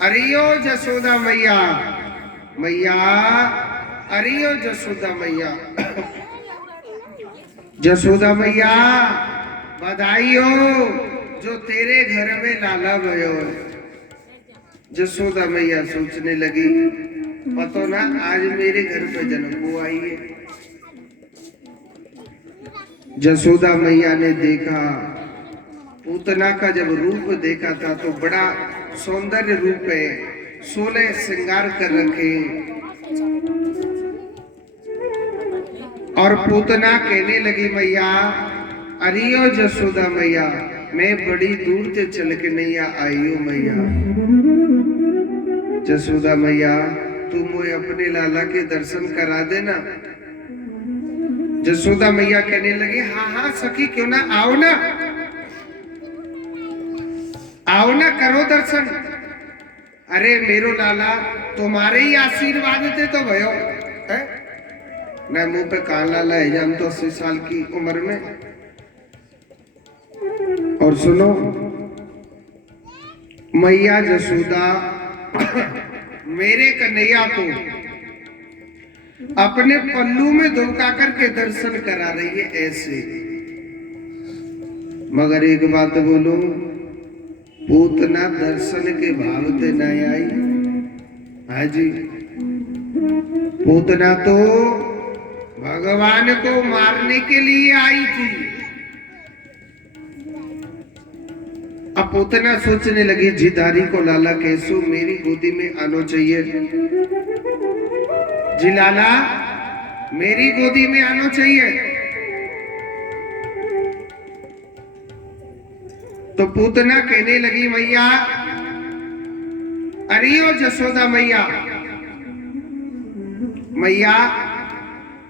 अरियो जसोदा मैया, मैया अरियो जसोदा मैया। जसोदा मैया बधाई हो जो तेरे घर में लाला भयो है। जसोदा मैया सोचने लगी, पता ना आज मेरे घर पे जन्म को आई है। जसोदा मैया ने देखा, पूतना का जब रूप देखा था तो बड़ा सौंदर्य रूप है, 16 श्रृंगार कर रखे। और पूतना कहने लगी, मैया अरियो जसोदा मैया, मैं बड़ी दूर से चल के नहीं आई हूं मैया। जसोदा मैया तू मुझे अपने लाला के दर्शन करा देना। जसोदा मैया कहने लगी, हाँ हाँ सखी क्यों ना, आओ ना, आओ ना, करो दर्शन। अरे मेरो लाला तुम्हारे ही आशीर्वाद थे तो भयो है ना। मुंह पे कान लाला है जान तो 80 साल की उम्र में। और सुनो, मैया जसोदा मेरे कन्हैया को अपने पल्लू में धोखा करके दर्शन करा रही है ऐसे। मगर एक बात बोलूं, पूतना दर्शन के भाव से न आई। हाँ जी, पूतना तो भगवान को मारने के लिए आई थी। अब पूतना सोचने लगी, जिधारी को लाला कैसो मेरी गोदी में आना चाहिए। जी लाला मेरी गोदी में आना चाहिए। तो पूतना कहने लगी, मैया अरियो जसोदा मैया, मैया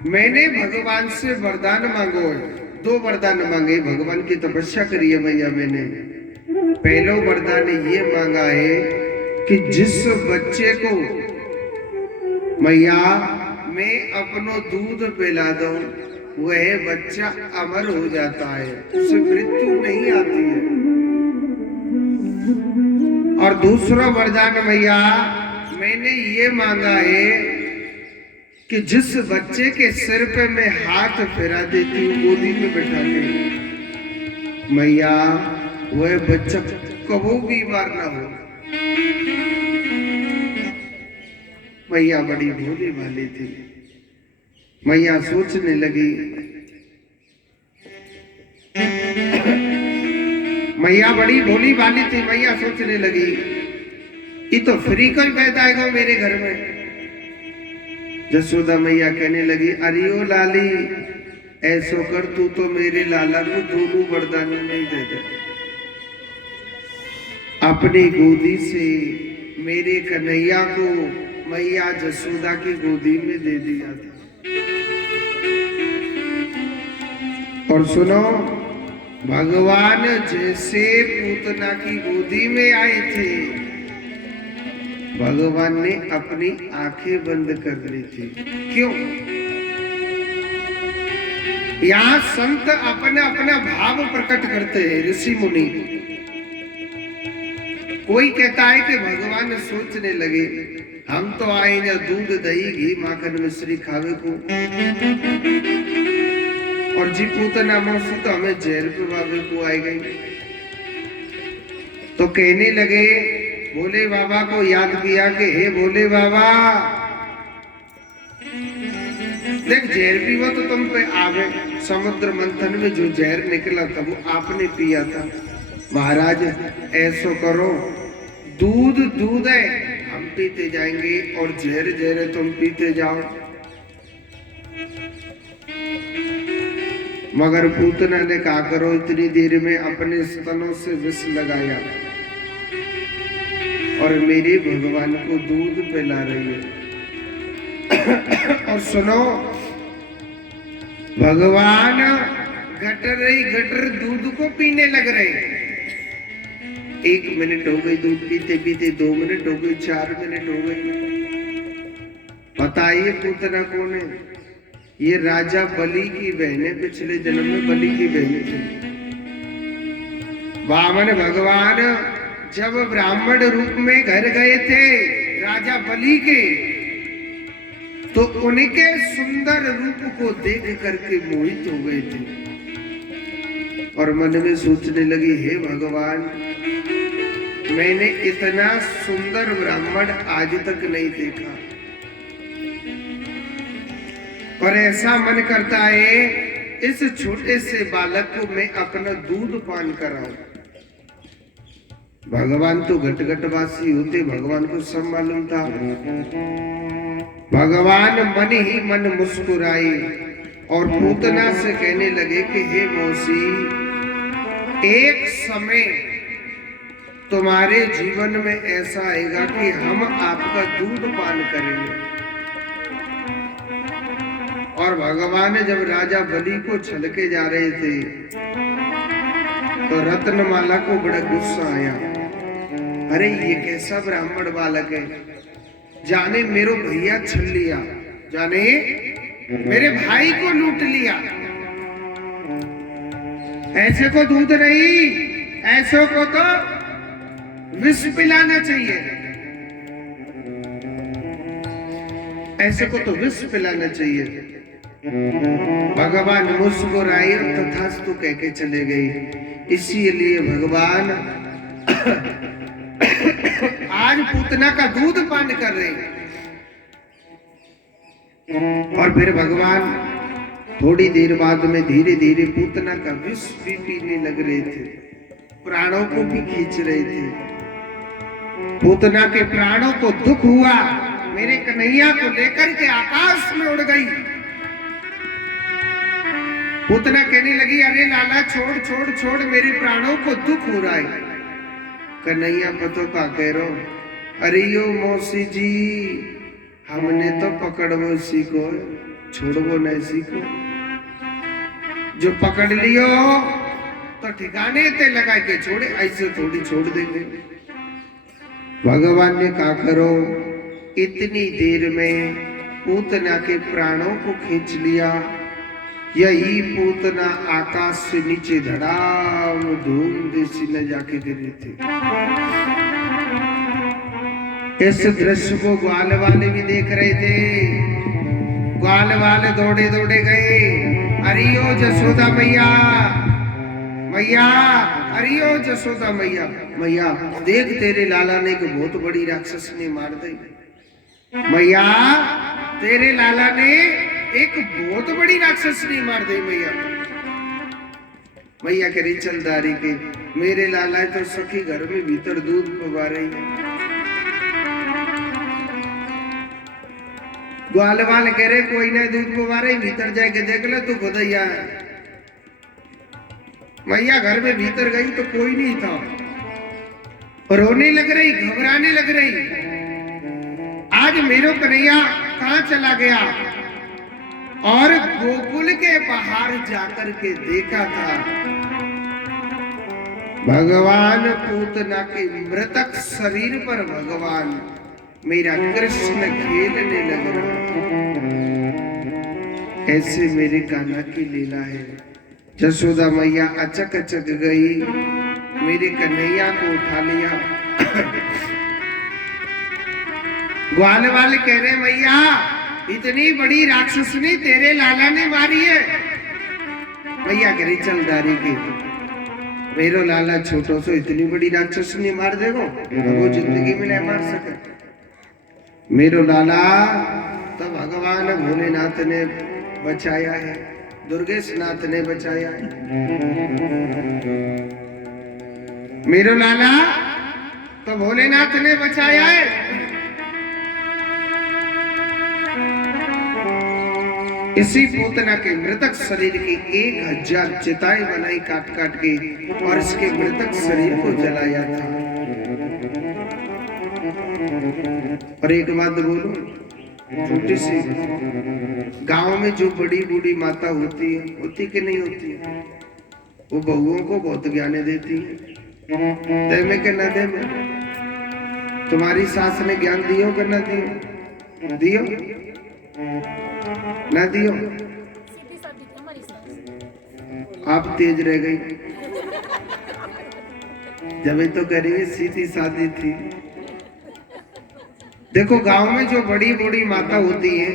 मैंने भगवान से वरदान मांगो है। 2 वरदान मांगे, भगवान की तपस्या करी है मैया मैंने। पहला वरदान ये मांगा है कि जिस बच्चे को मैया मैं अपनो दूध पिला दूं वह बच्चा अमर हो जाता है, उसे मृत्यु नहीं आती है। और दूसरा वरदान मैया मैंने ये मांगा है कि जिस बच्चे के सिर पे मैं हाथ फिरा देती हूँ गोदी में बैठा के, मैया वह बच्चा कभी बीमार ना हो। मैया बड़ी भोली भाली थी। मैया सोचने लगी, मैया बड़ी भोली भाली थी। मैया सोचने लगी, ये तो फ्री का ही पैदा आएगा मेरे घर में। जसोदा मैया कहने लगी, अरियो लाली ऐसो कर, तू तो मेरे लाला को दोनों वरदान नहीं दे दे। अपनी गोदी से मेरे कन्हैया को मैया जसोदा की गोदी में दे दिया था। और सुनो, भगवान जैसे पूतना की गोदी में आए थे, भगवान ने अपनी आंखें बंद कर ली थी। क्यों? यहाँ संत अपना अपना भाव प्रकट करते हैं, ऋषि मुनि। कोई कहता है कि भगवान सोचने लगे, हम तो आए ना दूध दही घी माखन मिश्री खावे को, और जी पूतना मौसी तो हमें जहर पिवावे को आई गई। तो कहने लगे, भोले बाबा को याद किया कि हे भोले बाबा देख, जहर पीवा तो तुम पे आवे। समुद्र मंथन में जो जहर निकला था वो आपने पिया था। महाराज ऐसो करो, दूध दूध है हम पीते जाएंगे और जहर जहर तुम पीते जाओ। मगर पूतना ने कहा, करो इतनी देर में अपने स्तनों से विष लगाया और मेरे भगवान को दूध पिला रही है। और सुनो, भगवान गटर दूध को पीने लग रहे। 1 मिनट हो गई दूध पीते पीते, 2 मिनट हो गई, 4 मिनट हो गई। बताइए पूतना कौन है? ये राजा बलि की बहन है, पिछले जन्म में बलि की बहन थी। वामन भगवान जब ब्राह्मण रूप में घर गए थे राजा बलि के, तो उनके सुंदर रूप को देख करके मोहित हो गए थे और मन में सोचने लगी, हे भगवान, मैंने इतना सुंदर ब्राह्मण आज तक नहीं देखा और ऐसा मन करता है इस छोटे से बालक को मैं अपना दूध पान कराऊं। भगवान तो घटघटवासी होते, भगवान को सब मालूम था। भगवान मन ही मन मुस्कुराए और पूतना से कहने लगे कि हे मौसी, एक समय तुम्हारे जीवन में ऐसा आएगा कि हम आपका दूध पान करेंगे। और भगवान जब राजा बलि को छलके जा रहे थे तो रत्नमाला को बड़ा गुस्सा आया। अरे ये कैसा ब्राह्मण बालक है, जाने मेरो भैया छल लिया, जाने मेरे भाई को लूट लिया। ऐसे को दूध नहीं, ऐसे को तो विष पिलाना चाहिए, ऐसे को तो विष पिलाना चाहिए। भगवान मुस्कुराए और तथास्तु कह के चले गए। इसीलिए भगवान आज पूतना का दूध पान कर रहे हैं। और फिर भगवान थोड़ी देर बाद में धीरे धीरे पूतना का विष भी पीने लग रहे थे, प्राणों को भी खींच रहे थे। पूतना के प्राणों को दुख हुआ, मेरे कन्हैया को लेकर के आकाश में उड़ गई। पूतना कहने लगी, अरे लाला छोड़ छोड़ छोड़, मेरे प्राणों को दुख हो रहा है। कन्हैया पतो का कह रो, अरे यो मौसी जी, हमने तो पकड़वो सीखो, छोड़वो नहीं सीखो। जो पकड़ लियो तो ठिकाने ते लगा के छोड़े, ऐसे थोड़ी छोड़ देंगे। भगवान ने कहा करो, इतनी देर में पूतना के प्राणों को खींच लिया। यही पूतना आकाश से नीचे धड़ाम धूम देसी न जाके गिरे थे। इस दृश्य को ग्वाल वाले भी देख रहे थे। ग्वाल वाले दौड़े दौड़े गए, अरियो जसोदा मैया, मैया, अरियो जसोदा मैया, मैया देख तेरे लाला ने एक बहुत बड़ी राक्षस ने मार दी। मैया तेरे लाला ने एक बहुत बड़ी राक्षस ने मार दी। मैया मैया कह रही, चल दारी के, मेरे लाला तो सखी घर में भीतर दूध पवा रही है। ग्वाल वाल कह रहे, कोई ना दूध पवा रही, भीतर जाके देख ले तू खुदैया है। मैया घर में भीतर गई तो कोई नहीं था। रोने लग रही, घबराने लग रही, आज मेरो कन्हैया कहां चला गया। और गोकुल के बाहर जाकर के देखा था, भगवान पूतना के मृतक शरीर पर भगवान मेरा कृष्ण खेलने लग रहा। ऐसे मेरे कान्हा की लीला है। जसोदा मैया अचक अचक गई, मेरे कन्हैया को उठा लिया। ग्वाल वाले कह रहे, मैया इतनी बड़ी राक्षसनी तेरे लाला ने मारी है। मैया कह रही, चल दारी के, मेरो लाला छोटो सो इतनी बड़ी राक्षसनी मार देगो, वो जिंदगी में नहीं मार सके। मेरो लाला तो भगवान भोलेनाथ ने बचाया है, दुर्गेश नाथ ने बचाया है। मेरो लाला तो भोलेनाथ ने बचाया है। इसी पूतना के मृतक शरीर की 1000 चिताएं बनाई काट काट के और इसके मृतक शरीर को जलाया था। और एक बात बोलो, छोटी सी गांव में जो बड़ी बूढ़ी माता होती है, होती कि नहीं होती है, वो बहुओं को बहुत ज्ञान देती है। दे में के न दे में, तुम्हारी सास ने ज्ञान दियो कि न दियो? दियो ना दियो? आप तेज रह गई, जब तो करेंगे सीधी सादी थी। देखो गांव में जो बड़ी बूढ़ी माता होती है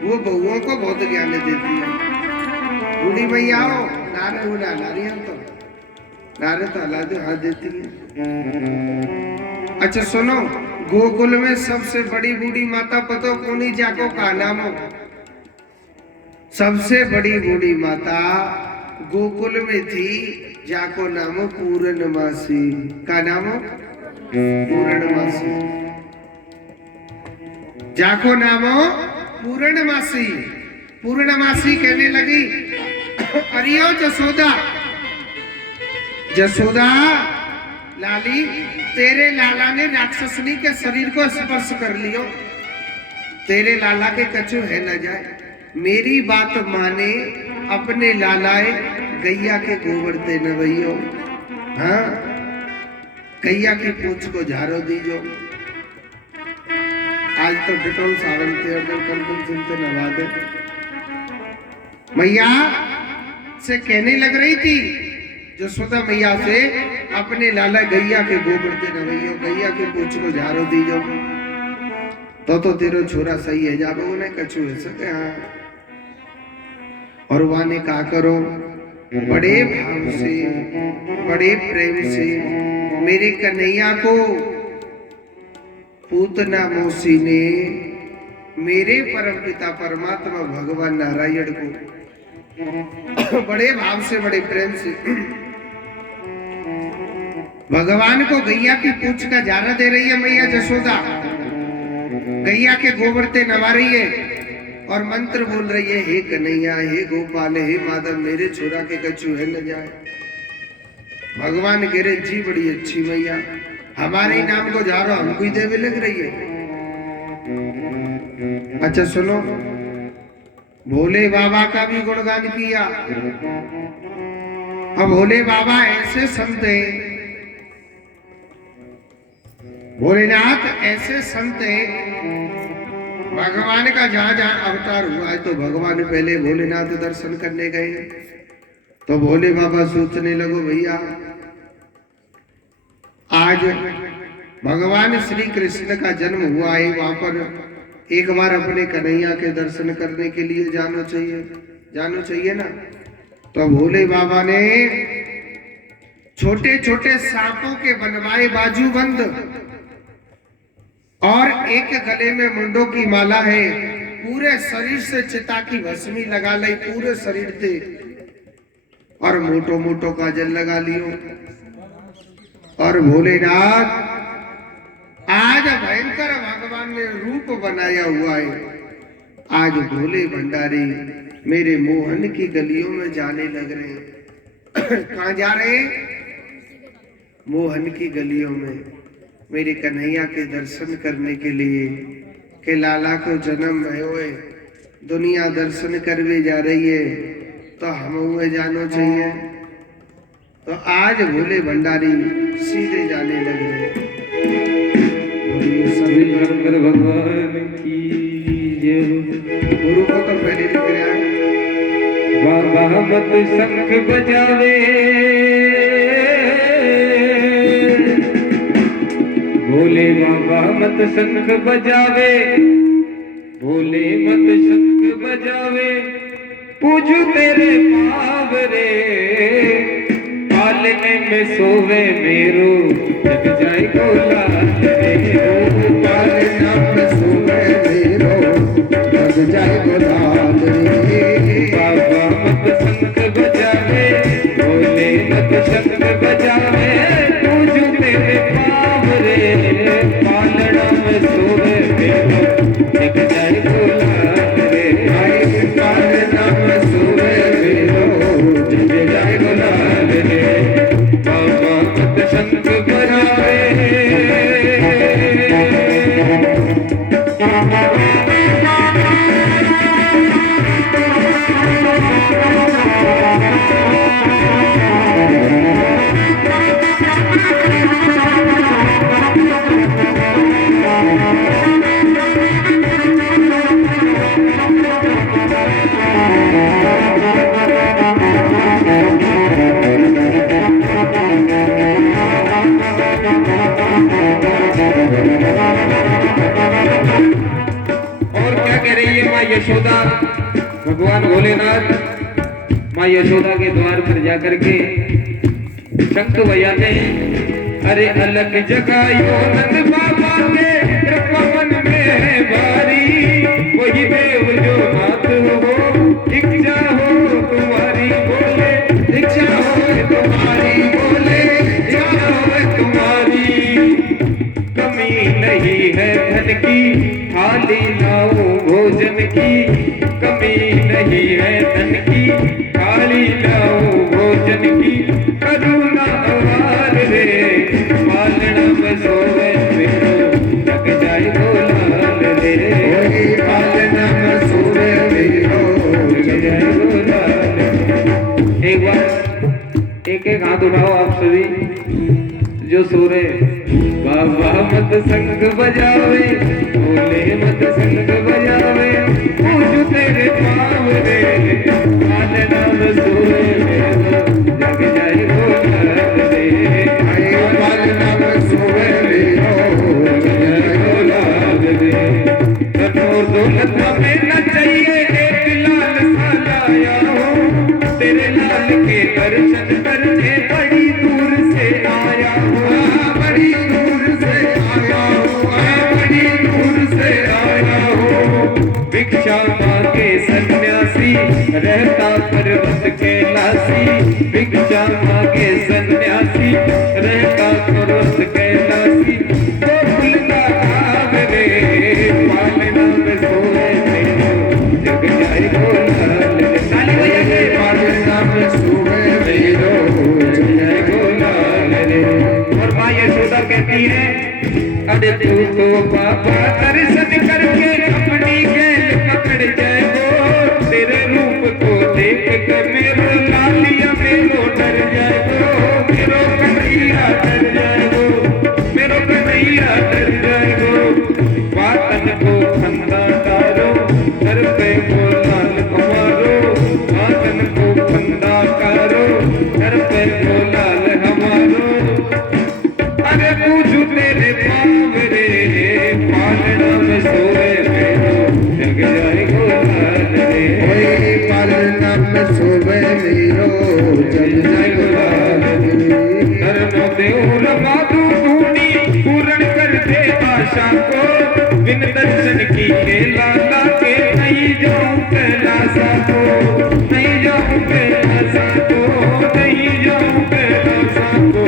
वो बहुओं को बहुत ज्ञान देती है। बूढ़ी मैया हो नारे उड़ा नारी हम तो नारे तो हला दो हाथ देती है। अच्छा सुनो, गोकुल में सबसे बड़ी बूढ़ी माता पतो कौन जाको का नाम हो? सबसे बड़ी बूढ़ी माता गोकुल में थी जाको नाम पूर्णमासी। का नाम हो? पूर्णमासी। जाको नाम हो पूर्णमासी। पूर्णमासी कहने लगी, अरियो जसोदा, जसोदा लाली, तेरे लाला ने राक्षसनी के शरीर को स्पर्श कर लियो, तेरे लाला के कछु है न जाए। मेरी बात माने, अपने लालाए गैया के गोबर दे न भैयो। हाँ, गैया की पूंछ को झाड़ो दीजो। आज तो डिटोल सावन थे, कल सुनते नवा दे। मैया से कहने लग रही थी जसोदा मैया से, अपने लाला गैया के गोबर दे न भैयो, गैया की पूंछ को झाड़ो दीजो। तो तेरो छोरा सही है जाबो ने कछु है सके। हाँ, और वाने का करो, बड़े भाव से बड़े प्रेम से मेरे कन्हैया को पूतना मौसी ने मेरे परम पिता परमात्मा भगवान नारायण को बड़े भाव से बड़े प्रेम से भगवान को गैया की पूंछ का झाड़ा दे रही है मैया जसोदा। गैया के गोबर से नवा रही है और मंत्र बोल रही है, हे कन्हैया, हे गोपाल, हे माधव, मेरे छोरा के कछु है न जाए। भगवान कह रहे, जी बड़ी अच्छी मैया, हमारे नाम को जा रहा हमको ही देवे लग रही है। अच्छा सुनो, भोले बाबा का भी गुणगान किया। अब भोले बाबा ऐसे संत हैं, भोलेनाथ ऐसे संत हैं, भगवान का जहां जहां अवतार हुआ है तो भगवान पहले भोलेनाथ दर्शन करने गए। तो भोले बाबा सोचने लगो, भैया आज भगवान श्री कृष्ण का जन्म हुआ है, वहां पर एक बार अपने कन्हैया के दर्शन करने के लिए जाना चाहिए ना। तो भोले बाबा ने छोटे छोटे सांपों के बनवाए बाजूबंद और एक गले में मुंडों की माला है, पूरे शरीर से चिता की भस्मी लगा ली, पूरे शरीर से, और मोटो मोटो काजल लगा लियो। और भोलेनाथ आज भयंकर भगवान ने रूप बनाया हुआ है। आज भोले भंडारी मेरे मोहन की गलियों में जाने लग रहे हैं। कहाँ जा रहे हैं? मोहन की गलियों में, मेरे कन्हैया के दर्शन करने के लिए। के लाला को जन्म भयो है, दुनिया दर्शन करवे जा रही है, तो हम हुए जानो चाहिए। तो आज भोले भंडारी सीधे जाने लग रहे। शंकर भगवान की जय। गुरु को तो पहले दिख रहा है, बाबा मत शंख बजावे, भोले बाबा मत शंख बजावे, भोले मत शंख बजावे, पूजू तेरे पाव रे, पालने में सोवे मेरो, जग जाए गोला रे, पालना में सोवे मेरो, जग जाए गोला रे। बाबा मत शंख बजावे, भोले मत शंख बजावे, पूजू तेरे पाव रे, पालना में सोवे मेरो, जग जाए गोला रे, पालना में सोवे मेरो, जग जाए गोला रे। बाबा मत शंख बजावे, ये माँ यशोदा भगवान भोलेनाथ माँ यशोदा के द्वार पर जाकर के शंख बजाते हैं। अरे अलग जगायो नंद बाबा के कृपा मन में है भारी, वही देव जो नाथ हो इच्छा हो तुम्हारी बोले, इच्छा हो तुम्हारी बोले, इच्छा हो तुम्हारी। कमी नहीं है धन की थाली लाओ भोजन की, कमी नहीं है धन की थाली लाओ भोजन की। करुणा अवार रे पालना में सोवे मेरो, जग जाए गोलाल रे पालना में सोवे मेरो, जग जाए गोलाल। एक बार एक एक हाथ उठाओ आप सभी जो सो रहे। बाबा मत संग बजावे, भोले मत संग बजावे, पूजू तेरे पाँव रे पालना में सोए मेरो, जग जाए गोलाल रे पालना में सोए मेरो, जग जाए गोलाल रे। धनों दौलत में न चाहिए एक लाल सा लाया हो, तेरे लाल के दर्शन करने बड़ी दूर से आया हो, बड़ी दूर से आया हो, बड़ी दूर से आया हो। भिक्षा मांगे सन्यासी रहता पर्वत कैलासी, भिक्षा मांगे सन्यासी रहता पर्वत कैलासी। गोकुल का धाम रे पालना में सोए मेरो, जग जाए गोलाल रे। ताली बजा के पालना में सोए मेरो, जग जाए गोलाल रे। और माँ यशोदा कहती है अरे तू तो बाबा दर्शन करके अपनी गैल पकड़ जाए गो, तेरे रूप को देख कर मेरो लालिया मेरो डर जाए गो, मेरो कन्हैया डर जाए गो, मेरो कन्हैया डर जाए गो। वातन को फंदा तारो, सर पे को लाल हमारो, वातन को फंदा कारो, सर पे को लाल हमारो। अरे पूजू तेरे पाँव रे पालना में सोए मेरो, जग जाए गोलाल रे पालना में सोए मेरो, जग जाए गोलाल रे। धर्म देऊर माधु ढूंढी पूर्ण कर दे आशा को, बिन दर्शन की के लाला के नहीं जाऊं कैलासा को, नहीं जाऊं कैलासा को, नहीं जाऊं कैलासा को।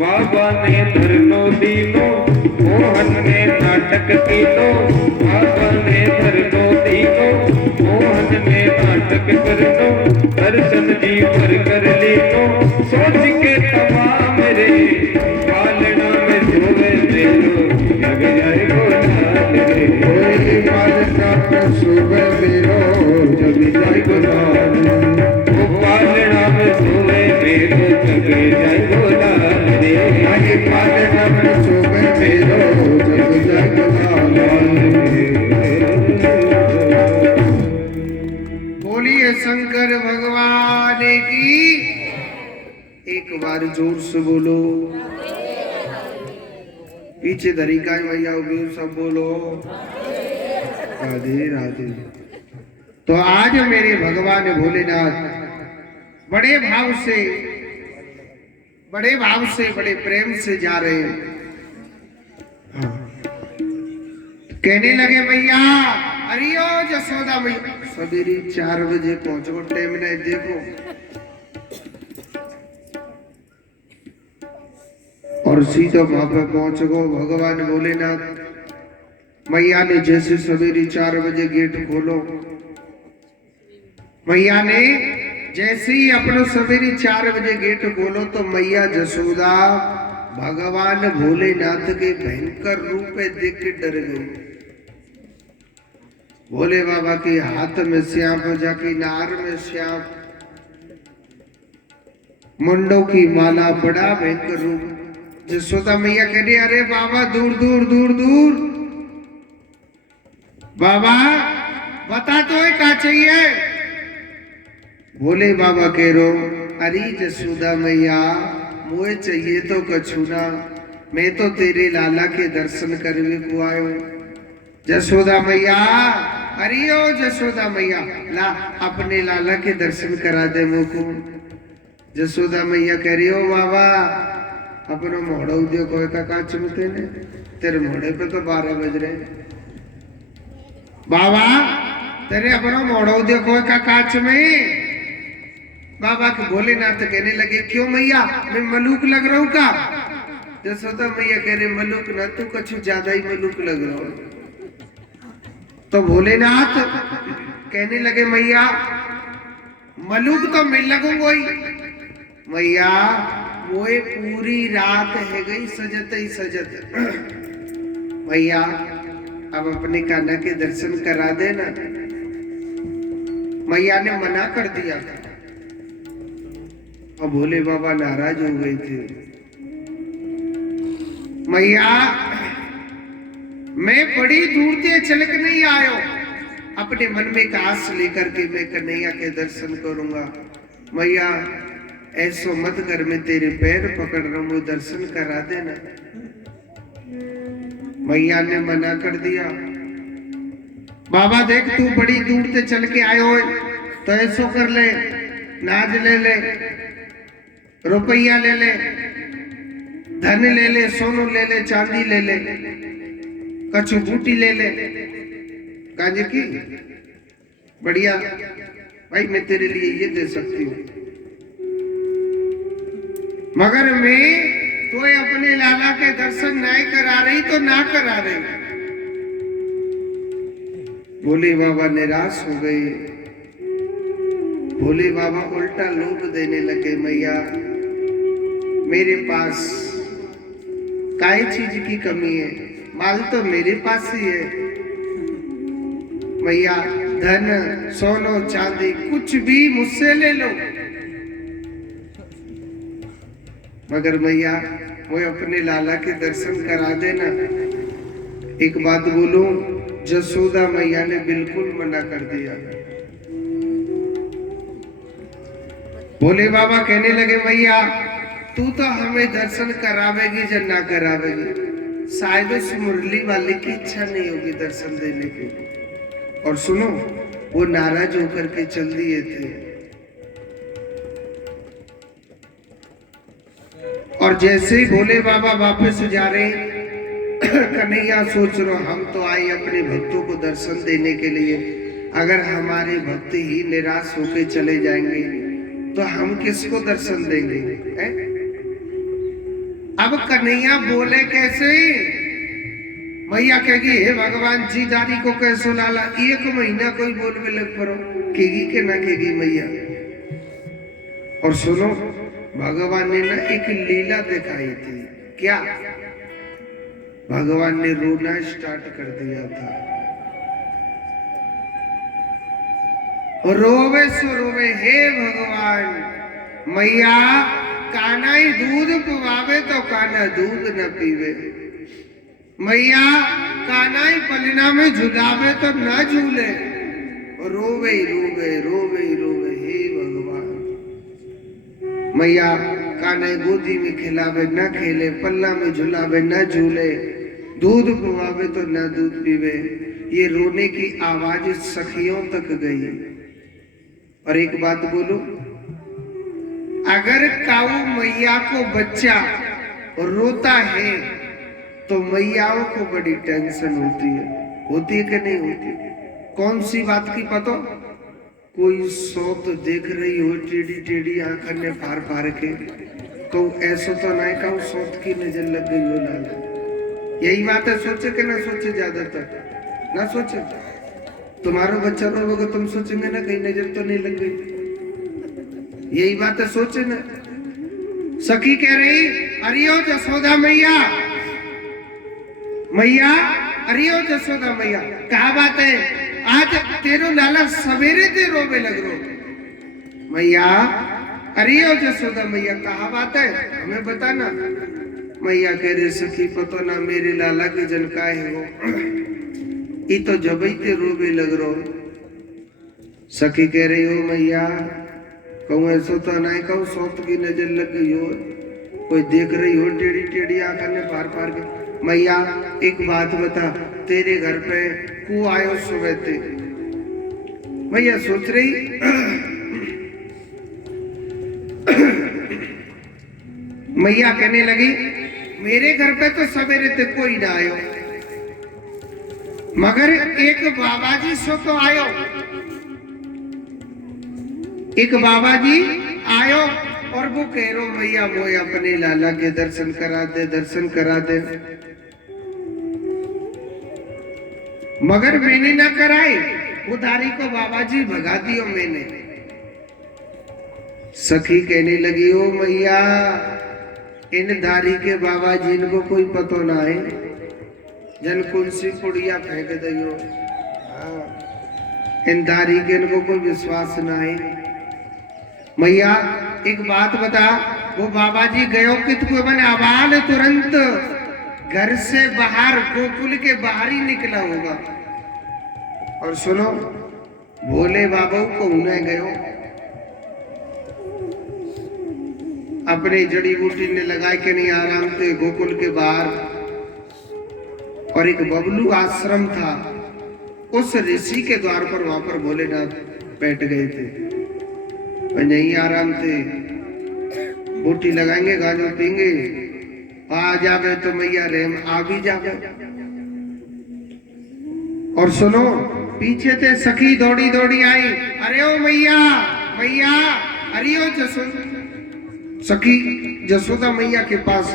बाबा ने धरनो दीनो, मोहन ने नाटक कीनो, बाबा ने धरनो दीनो, मोहन ने नाटक करनो, दर्शन जी पर कर लेनो, सोच के तमाम रे पालना में सोवे मेरो, जग जाए गोलाल रे पालना में सोवे मेरो, जग जाए गोलाल रे पालना में सोवे मेरो, जग जाए गोलाल रे पालना में सोवे मेरो, जग जाए गोलाल रे। बोलिए शंकर भगवान की। एक बार जोर से बोलो। पीछे धरिका मैया उभी सब बोलो राधे राधे। तो आज मेरे भगवान भोलेनाथ बड़े भाव से बड़े प्रेम से जा रहे हैं। हाँ। कहने लगे मैया अरियो जसोदा मैया सवेरे 4 बजे पहुंचो, टाइम नहीं देखो। और सीधा वहां पर पहुंच गो। भगवान भोलेनाथ मैया ने जैसे सवेरे 4 बजे गेट खोलो, मैया ने जैसे ही अपनो सवेरे 4 बजे गेट खोलो तो मैया जसोदा भगवान भोलेनाथ के भयंकर रूप में देख के डर गई। भोले बाबा के हाथ में श्याम, जाके नार में श्याम, मुंडों की माला, बड़ा भयंकर रूप। जसोदा मैया कह रही अरे बाबा दूर दूर दूर दूर, बाबा बता तो क्या चाहिए। भोले बाबा कह रो अरे जसोदा मैया मुझे चाहिए तो कछु ना, मैं तो तेरे लाला के दर्शन करने को आयो। जसोदा मैया अरे ओ जसोदा मैया ला अपने लाला के दर्शन करा दे मुझको। जसोदा मैया कह रही हो बाबा अपनो मोड़ो देखो का कांच में तेरे मोड़े पे तो 12 बज रहे। बाबा तेरे अपनो मोड़ो देखो का कांच में। बाबा के भोलेनाथ कहने लगे क्यों मैया मैं मलूक लग रहा हूँ का। जसोदा मैया कह रहे मलूक ना तू कुछ ज्यादा ही मलूक लग रहा हो। तो भोलेनाथ कहने लगे मैया मलूक तो मैं लगूंगा ही मैया वो पूरी रात है गई सजत ही सजत। मैया अब अपने कान्हा के दर्शन करा देना। मैया ने मना कर दिया और भोले बाबा नाराज हो गए थे। मैया मैं बड़ी दूर से चल के नहीं आयो अपने मन में एक आस लेकर के मैं कन्हैया के दर्शन करूंगा। मैया ऐसो मत कर मैं तेरे पैर पकड़ रहा हूं दर्शन करा देना। मैया ने मना कर दिया। बाबा देख तू बड़ी दूर से चल के आयो तो ऐसो कर ले नाज ले ले रुपया ले ले धन ले ले सोनू ले ले चांदी ले ले कछु बूटी ले ले। काजे की बढ़िया भाई मैं तेरे लिए ये दे सकती हूँ मगर मैं तो अपने लाला के दर्शन नहीं करा रही तो ना करा रही। भोले बाबा निराश हो गए। भोले बाबा उल्टा लोभ देने लगे मैया मेरे पास काय चीज की कमी है माल तो मेरे पास ही है। मैया धन सोनो चांदी कुछ भी मुझसे ले लो मगर मैया वो अपने लाला के दर्शन करा देना। एक बात बोलूं जसोदा मैया ने बिल्कुल मना कर दिया। भोले बाबा कहने लगे मैया तू तो हमें दर्शन करावेगी या ना करावेगी शायद उस मुरली वाले की इच्छा नहीं होगी दर्शन देने की। और सुनो वो नाराज होकर के चल दिए थे। और जैसे ही भोले बाबा वापस जा रहे कन्हैया सोच रहा हम तो आए अपने भक्तों को दर्शन देने के लिए अगर हमारे भक्त ही निराश होके चले जाएंगे तो हम किसको दर्शन देंगे है? अब कन्हैया बोले कैसे। मैया कहेगी हे भगवान जी दारी को कैसो लाला 1 महीना कोई बोलने लग पड़ो केगी के ना केगी मैया। और सुनो भगवान ने ना एक लीला दिखाई थी। क्या भगवान ने रोना स्टार्ट कर दिया था। रोवे सो रोवे हे भगवान मैया कान्हा ही दूध पिवावे तो कान्हा दूध न पीवे। मैया कान्हा ही पलना में झुलावे तो न झूले। रोवे ही रोवे रोवे ही रोवे हे भगवान। मैया कान्हा गोदी में खिलावे न खेले पल्ला में झुलावे न झूले दूध पिवावे तो न दूध पीवे। ये रोने की आवाज सखियों तक गई। और एक बात बोलो अगर काऊ मैया को बच्चा रोता है तो मैयाओं को बड़ी टेंशन होती है कि नहीं होती। कौन सी बात की पता कोई सौत देख रही हो टेढ़ी टेढ़ी आंख ने फार फार के तो ऐसा तो नहीं कहूं सौत की नजर लग गई हो लाला। यही बात है सोचे कि ना सोचे ज्यादातर ना सोचे। तुम्हारा बच्चा रोगा तुम सोचेंगे ना कहीं नजर तो नहीं लग गई। यही बात है सोचे ना। सखी कह रही अरियो जसोदा मैया मैया अरियो जसोदा मैया क्या बात है आज तेरो लाला सवेरे ते रोवे लग रो। मैया अरियो जसोदा मैया कहा बात है हमें बताना। मैया कह रही सखी पतो ना मेरे लाला की जनका है वो ये तो जब ही ते रोवे लग रो। सखी कह रही हो मैया कहूँ ऐसा तो नहीं कहूँ सौत की नजर लग गई हो कोई देख रही हो टेढ़ी टेढ़ी आंख ने पार के। मैया एक बात बता तेरे घर पे को आयो सुबह थे मैया सोच रही मैया कहने लगी मेरे घर पे तो सवेरे ते कोई ना आयो, मगर एक बाबा जी सो तो आयो, एक बाबा जी आयो और वो कह रो मैया मोए अपने लाला के दर्शन करा दे, दर्शन करा दे। मगर मैंने ना कराए, वो धारी को बाबा जी भगा दियो मैंने। सखी कहने लगी ओ मैया इन धारी के बाबा जी इनको कोई पतो ना है, जन कुर्सी पुड़िया फेंक दियो। इन धारी के इनको कोई विश्वास ना है। मैया एक बात बता, वो बाबा जी गयो कितको बने आवाज तुरंत घर से बाहर गोकुल के बाहर ही निकला होगा। और सुनो भोले बाबा को उन्हें गयो अपनी जड़ी बूटी ने लगाए के नहीं आराम से गोकुल के बाहर, और एक बबलू आश्रम था उस ऋषि के द्वार पर, वहां पर भोलेनाथ बैठ गए थे। नहीं आराम से बूटी लगाएंगे गाजो पीएंगे, आ जावे तो मैया रेम आ भी जावे। और सुनो पीछे से सखी दौड़ी दौड़ी आई, अरे ओ मैया मैया, अरे ओ जसोदा, सखी जसोदा मैया के पास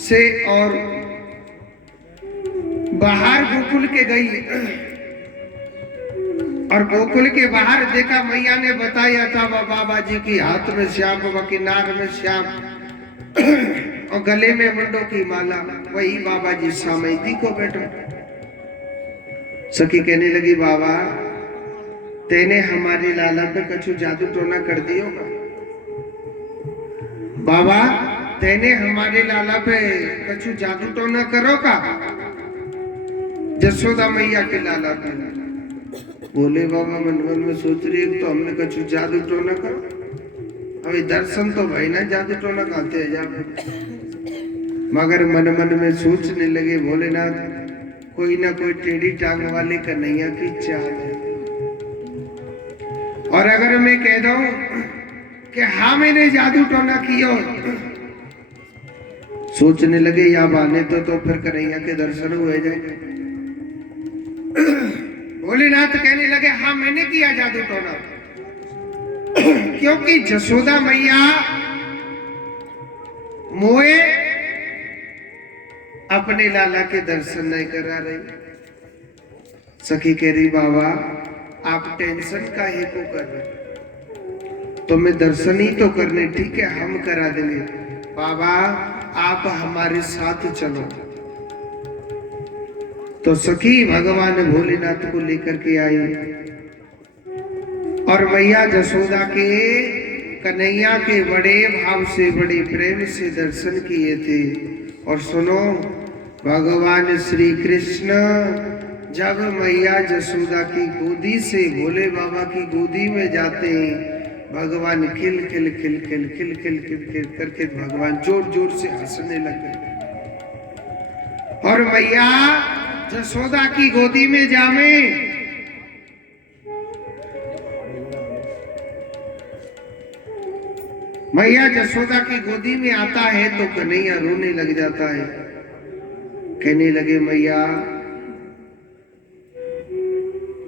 से और बाहर गोकुल के गई, और गोकुल के बाहर देखा मैया ने बताया था बाबा जी की हाथ में श्याम, बाबा की नाक में श्याम और गले में मुंडों की माला, वही बाबा जी सामयिकी को बैठो। सखी कहने लगी बाबा तेने हमारे लाला पे कछु जादू टोना कर दियो का? बाबा तेने हमारे लाला पे कछु जादू टोना करो का? जसोदा मैया के लाला पे। बोले बाबा मन मन में सोच रही है तो हमने कछु जादू टोना करो, अभी दर्शन तो भाई ना जादू टोना कहते हैं जाते। मगर मन मन में सोचने लगे भोलेनाथ कोई ना कोई टेढ़ी टांग वाले कन्हैया की चाल है, और अगर मैं कह दूं कि हाँ मैंने जादू टोना किया, सोचने लगे या बाने तो फिर कन्हैया के दर्शन हुए जाए। भोलेनाथ कहने लगे हाँ मैंने किया जादू टोना, क्योंकि जसोदा मैया मोए अपने लाला के दर्शन नहीं करा रही। सखी कह रही बाबा आप टेंशन का ही को कर रहे, तो मैं दर्शन ही तो करने, ठीक है हम करा देंगे। बाबा आप हमारे साथ चलो। तो सखी भगवान भोलेनाथ को लेकर के आई, और मैया जसोदा के कन्हैया के बड़े भाव से बड़े प्रेम से दर्शन किए थे। और सुनो भगवान श्री कृष्ण जब मैया जसोदा की गोदी से भोले बाबा की गोदी में जाते हैं, भगवान खिल खिल खिल खिल खिल खिल खिल खिल करके भगवान जोर जोर से हंसने लगे। और मैया जसोदा की गोदी में जामे, मैया जसोदा की गोदी में आता है तो कन्हैया रोने लग जाता है। कहने लगे मैया,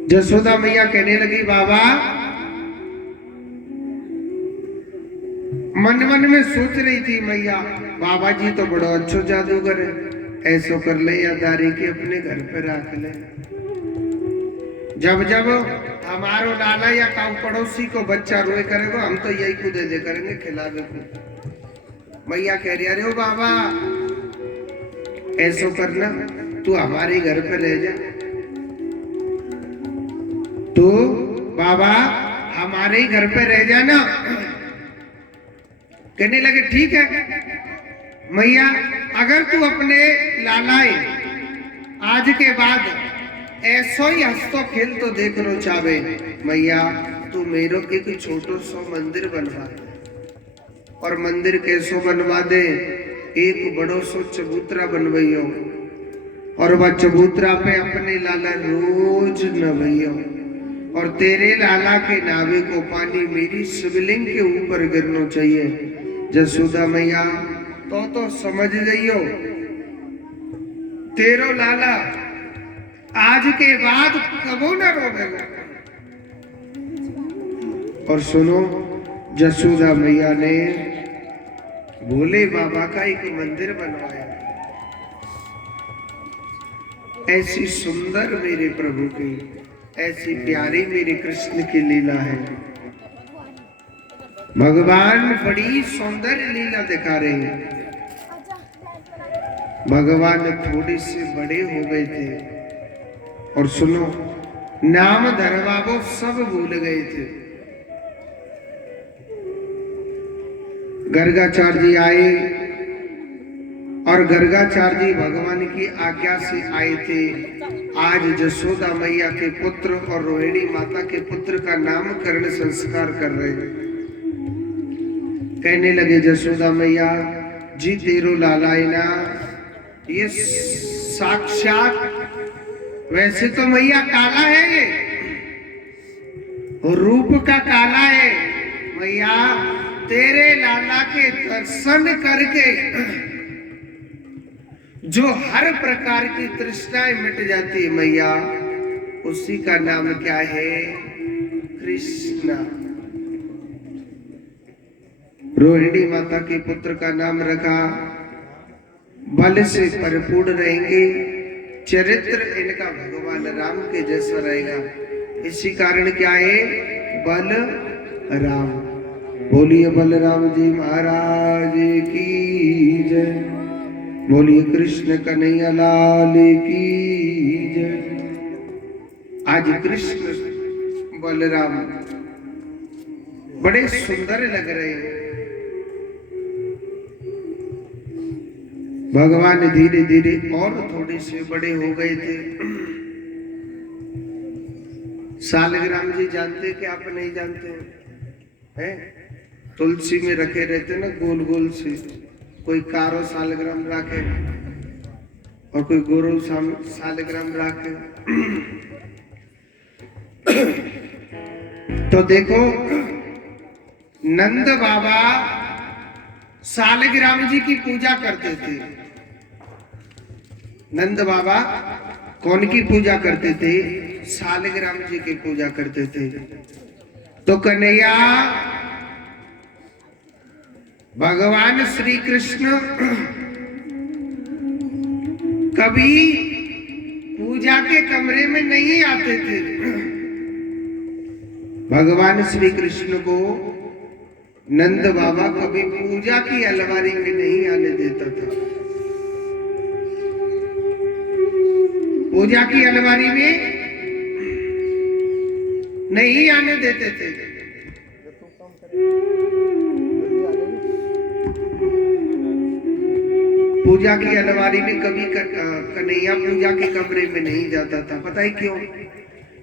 जसोदा मैया कहने लगी बाबा मन मन में सोच रही थी मैया बाबा जी तो बड़ा अच्छा जादूगर है, ऐसो कर ले या दारी के अपने घर पे रख ले। जब जब हमारो लाला या काऊ पड़ोसी को बच्चा रोए करेगा हम तो यही को दे करेंगे खिलावे को। मैया कह रही अरे ओ बाबा ऐसो करना, तू हमारे घर पे रह जा, तू बाबा हमारे ही घर पे रह जाना। कहने लगे ठीक है मैया, अगर तू अपने लालाए आज के बाद ऐसो ही हंसतो खेल तो देख लो चावे, मैया तू मेरो एक छोटो सो मंदिर बनवा दे। और मंदिर कैसो बनवा दे, एक बड़ो सो चबूतरा बनवाइयो, और वह चबूतरा पे अपने लाला रोज नवैयो। और तेरे लाला के नावे को पानी मेरी शिवलिंग के ऊपर गिरना चाहिए। जसोदा मैया तो समझ जाइयो, तेरो लाला आज के बाद कबो न रोवेगा। और सुनो, जसोदा मैया ने भोले बाबा का एक मंदिर बनवाया। ऐसी सुंदर मेरे प्रभु की, ऐसी प्यारी मेरे कृष्ण की लीला है। भगवान बड़ी सौंदर्य लीला दिखा रहे हैं। भगवान थोड़े से बड़े हो गए थे और सुनो, नाम धर्मा वो सब भूल गए थे। गर्गाचार्य जी आए और गर्गाचार्य जी भगवान की आज्ञा से आए थे। आज जसोदा मैया के पुत्र और रोहिणी माता के पुत्र का नामकरण संस्कार कर रहे हैं। कहने लगे जसोदा मैया जी, तेरो लाला है ना, ये साक्षात, वैसे तो मैया काला है ये, और रूप का काला है। मैया तेरे लाला के दर्शन करके जो हर प्रकार की तृष्णाएं मिट जाती है मैया, उसी का नाम क्या है? कृष्णा। रोहिणी माता के पुत्र का नाम रखा, बल से परिपूर्ण रहेंगे, चरित्र इनका भगवान राम के जैसा रहेगा। इसी कारण क्या है? बल राम। बोलिए बलराम जी महाराज की जय। बोलिए कृष्ण कन्हैया लाल की जय। आज कृष्ण बलराम बड़े सुंदर लग रहे हैं। भगवान धीरे धीरे और थोड़े से बड़े हो गए थे। सालग्राम जी जानते कि आप नहीं जानते हैं? तुलसी में रखे रहते ना गोल गोल से, कोई कारो सालग्राम रखे और कोई गोरो सालग्राम रखे। तो देखो, नंद बाबा सालग्राम जी की पूजा करते थे। नंद बाबा कौन की पूजा करते थे? सालग्राम जी की पूजा करते थे। तो कन्हैया भगवान श्री कृष्ण कभी पूजा के कमरे में नहीं आते थे। भगवान श्री कृष्ण को नंद बाबा कभी पूजा की अलमारी में नहीं आने देता था। पूजा की अलमारी में नहीं आने देते थे। पूजा की अलमारी में कभी कन्हैया पूजा के कमरे में नहीं जाता था। पता है क्यों?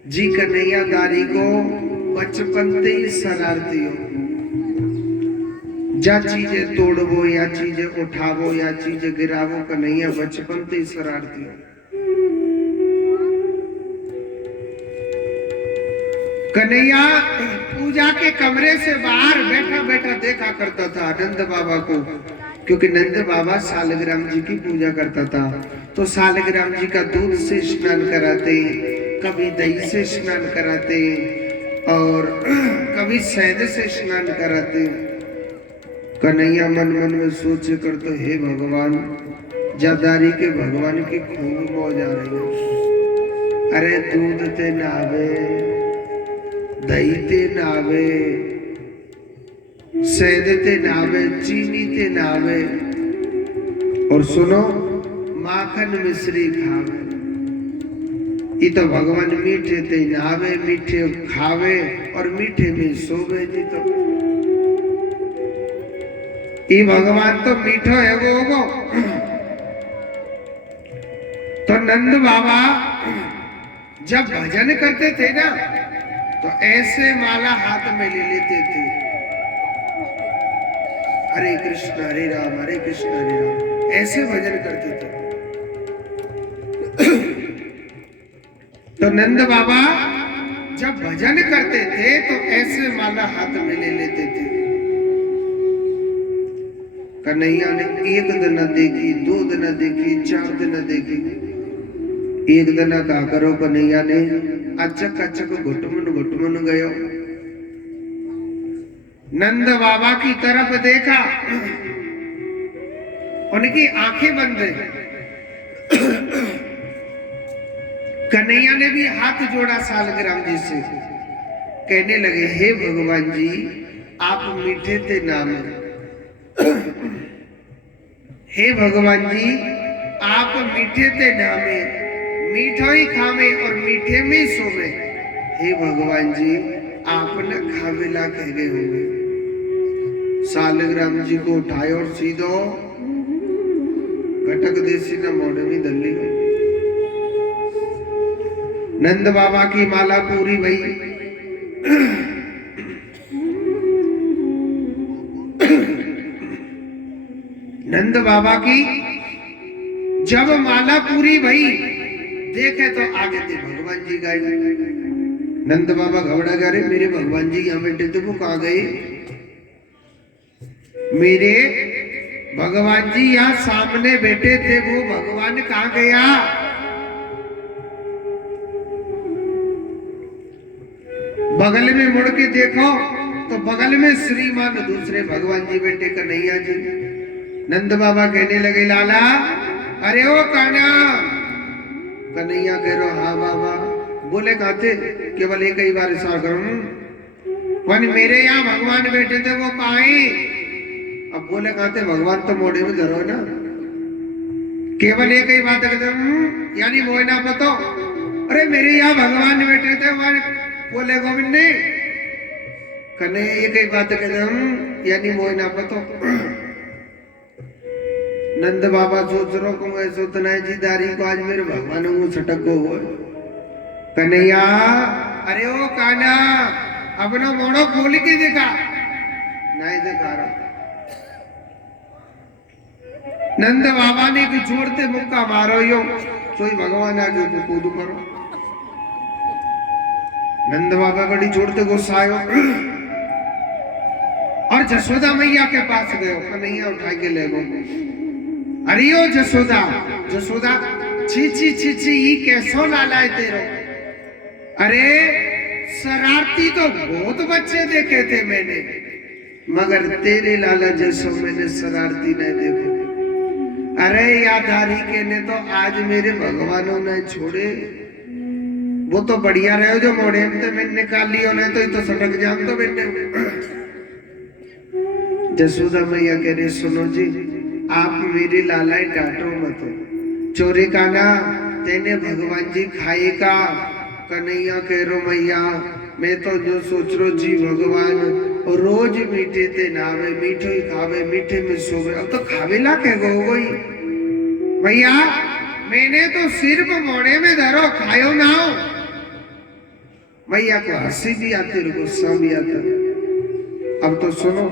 जी कन्हैया दारी को बचपन से ही शरारती हो। जा चीजें तोड़वो या चीजें उठावो या चीजें गिरावो, कन्हैया बचपन से ही शरारती हो। कन्हैया पूजा के कमरे से बाहर बैठा बैठा देखा करता था नंद बाबा को, क्योंकि नंद बाबा सालग्राम जी की पूजा करता था। तो सालग्राम जी का दूध से स्नान कराते, कभी दही से स्नान कराते और कभी शहद से स्नान कराते। कन्हैया मन मन में सोचे करते, हे भगवान, जदारी के भगवान की खूब मौज आ रही है। अरे दूध ते नावे, दही ते नावे, शहद ते नावे, चीनी ते नावे, और सुनो माखन मिश्री खावे। ये तो भगवान मीठे ते नावे, मीठे खावे और मीठे में सोवे। जी तो ये भगवान तो मीठो है वो। तो नंद बाबा जब भजन करते थे ना, तो ऐसे माला हाथ में ले लेते थे, हरे कृष्ण हरे राम हरे कृष्ण हरे राम, ऐसे भजन करते थे। तो नंद बाबा जब भजन करते थे तो ऐसे माला हाथ में ले लेते थे। कन्हैया ने एक दिन देखी, 2 दिन देखी, 4 दिन देखी। एक दिन का करो कन्हैया ने अचक अचक घुटमन गयो, नंद बाबा की तरफ देखा, उनकी आंखें बंद है। कन्हैया ने भी हाथ जोड़ा सालग्राम जी से, कहने लगे हे भगवान जी आप मीठे थे नाम, हे भगवान जी आप मीठे थे नामे, मीठो ही खावे और मीठे में सोवे। हे भगवान जी आप न खावेला कह गए होंगे। सालग्राम जी को उठाए और सीधो घटक देसी न मोड़े में दल्ली। नंद बाबा की माला पूरी भई। नंद बाबा की जब माला पूरी भई, देखे तो आगे थे भगवान जी गए। नंद बाबा घबरा गए, अरे मेरे भगवान जी यहाँ बैठे थे वो कहाँ गए? मेरे भगवान जी यहाँ सामने बैठे थे, वो भगवान कहाँ गया? बगल में मुड़ के देखो तो बगल में श्रीमान दूसरे भगवान जी बैठे कन्हैया जी। नंद बाबा कहने लगे लाला अरे ओ कान्हा। कन्हैया कह रहा हाँ बाबा। बोले कहाँ थे? केवल एक ही बार इशारा करूं, वन मेरे यहाँ भगवान बैठे थे वो कहाँ है? अब बोले कहाँ थे? भगवान तो मोड़े में धरो ना। केवल एक ही बात कहते यानी मोह ना पतो। अरे मेरे यहाँ भगवान बैठे थे वहां। बोले गोविंद ने कन्हैया एक ही बात कहते यानी मोह ना पतो। नंद बाबा सोच रो को ऐसो तो नहीं जीदारी को आज मेरे भगवान को छटक गो हो। कन्हैया अरे ओ कान्हा अपना मोड़ो खोल के देखा, नहीं दिखा रहा। नंद बाबा ने भी जोड़ते मुक्का मारो यो सोई भगवान आगे को कूद करो। नंद बाबा बड़ी जोड़ते गुस्सा आयो और जसोदा मैया के पास गयो। कन्हैया उठा के ले गो। अरे ओ जसोदा जसोदा छी छी छी छी ये कैसो लाला है तेरो? अरे शरारती तो बहुत बच्चे देखे थे मैंने, मगर तेरे लाला जैसो मैंने शरारती नहीं देखो। अरे यादारी के ने तो आज मेरे भगवानों ने छोड़े। वो तो बढ़िया रहे जो मोड़े में मैंने निकाल लियो, नहीं तो ये तो सटक जाम तो बैठे। जसोदा मैया कह रहे सुनो जी आप मेरे लालाई डांटो मत, चोरी का ना तेने भगवान जी खाएगा। कन्हैया कह रो मैया मैं तो जो सोच रो जी भगवान रोज मीठे थे नावे, मीठो ही खावे मीठे में सोवे। अब तो खावेला कह गो गई भैया, मैंने तो सिर्फ मोड़े में धरो खायो ना हो। मैया को हंसी भी आती गुस्सा भी आता। अब तो सुनो।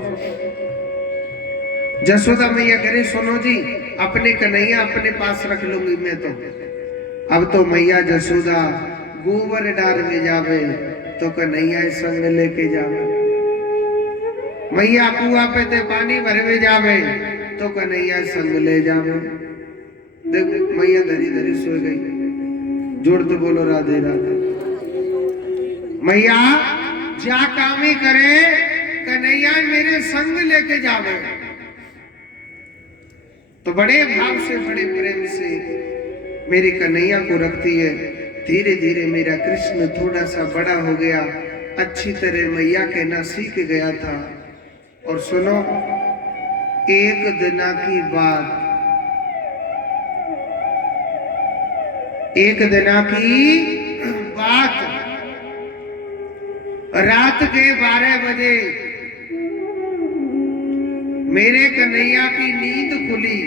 जसोदा मैया कह रही सुनो जी अपने कन्हैया अपने पास रख लूंगी मैं तो। अब तो मैया जसोदा गोबर डार में जावे तो कन्हैया संग लेके जावे। मैया कुआ पे ते पानी भरवे जावे तो कन्हैया संग ले जावे। देखो मैया धरी धरी सो गई। जोड़ तो बोलो राधे राधे। मैया जा काम ही करे कन्हैया मेरे संग लेके जावे। तो बड़े भाव से बड़े प्रेम से मेरी कन्हैया को रखती है। धीरे धीरे मेरा कृष्ण थोड़ा सा बड़ा हो गया, अच्छी तरह मैया कहना सीख गया था। और सुनो एक दिन की बात, एक दिन की बात रात के 12 बजे मेरे कन्हैया की नींद खुली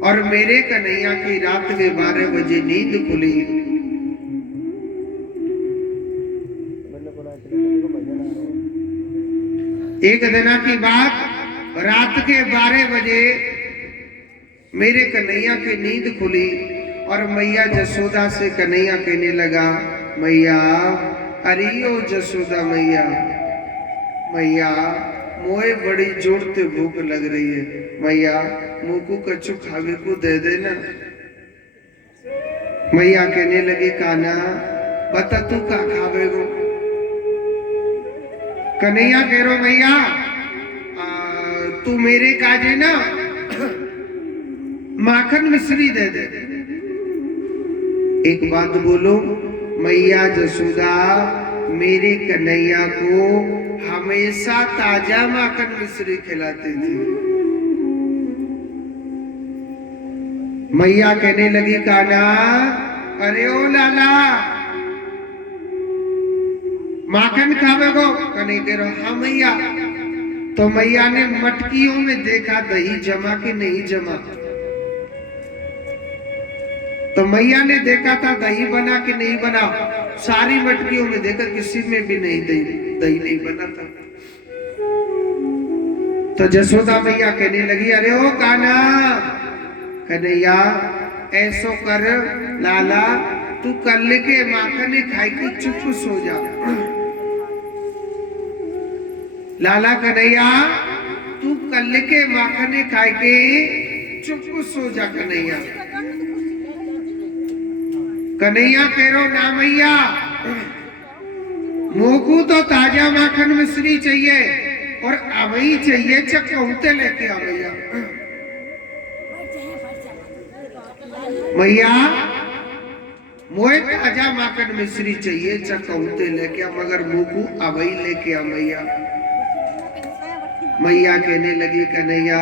और मेरे कन्हैया की रात के 12 बजे नींद खुली। एक दिन की बात रात के 12 बजे मेरे कन्हैया की नींद खुली और मैया जसोदा से कन्हैया कहने लगा, मैया, अरे ओ जसोदा मैया, मैया मोए बड़ी जोर ते भूख लग रही है, मैया मोको कछु खावे को दे देना। मैया कहने लगी, कान्हा बता तू का खावेगो। कन्हैया कह रो, मैया तू मेरे काजे ना माखन मिश्री दे दे। एक बात बोलो, मैया जसोदा मेरे कन्हैया को हमेशा ताजा माखन मिश्री खिलाती थी। मैया कहने लगी, कान्हा अरे ओ लाला माखन खावेगो? कन्हैया कह रहा, हाँ मैया। तो मैया ने मटकियों में देखा दही जमा कि नहीं जमा। तो मैया ने देखा था दही बना कि नहीं बना। सारी मटकियों में देखा किसी में भी नहीं दही नहीं बना था। तो जसोदा मैया कहने लगी, अरे ओ कान्हा, कन्हैया ऐसो कर लाला, तू कल के माखन खाई के चुप सो जा। लाला कन्हैया तू कल के माखन खाई के चुप सो जा। कन्हैया कन्हैया कह रो, ना मैया मोकू तो ताजा माखन मिश्री चाहिए और अभी चाहिए चक्कौते लेके आ भैया। मैया मोए ताजा माखन मिश्री चाहिए चक्कौते लेके आ, मगर मोकू अभी लेके आ मैया। मैया कहने लगी, कन्हैया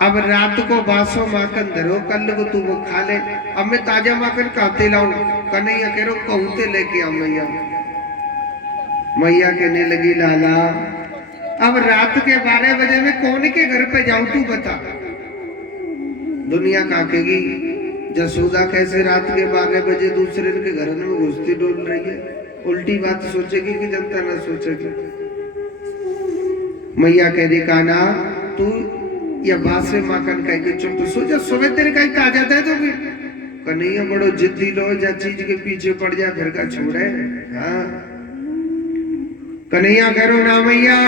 अब रात को बासो माखन धरो, कल को तू वो खा ले, अब मैं ताजा माखन कहते लाऊं। कन्हैया कह रो, कहते लेके आ मैया। मैया कहने लगी, लाला अब रात के 12 बजे में कौन के घर पे जाऊं तू बता। दुनिया काकेगी, जसोदा कैसे रात के 12 बजे दूसरे के घर में घुसती डोल रही है। उल्टी बात सोचेगी कि जनता ना सोचेगी। मैया कह दी, कान्हा तू या बासे माखन कह के चुप सो जा, सुबह तेरे कहीं ताजा दे दोगी। कन्हैया बड़ो जिद्दी लो, जा चीज के पीछे पड़ जा फिर का छोड़े। हाँ कन्हैया कह रो, ना मैया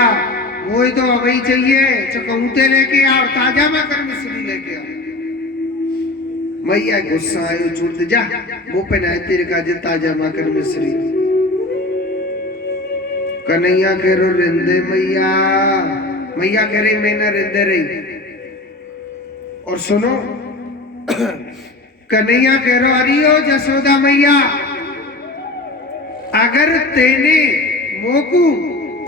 वो तो अभी चाहिए चकौते लेके आ और ताजा माखन मिश्री लेके आ। मैया गुस्सा आयो, छूट जा मुंह पे ना तेरे का जे ताजा माखन मिश्री। कन्हैया कह रो, रिंदे मैया। मैया कह रही, मैं ना रिंदे रही। और सुनो कन्हैया कह रो, अरियो जसोदा मैया, अगर तेने मोकू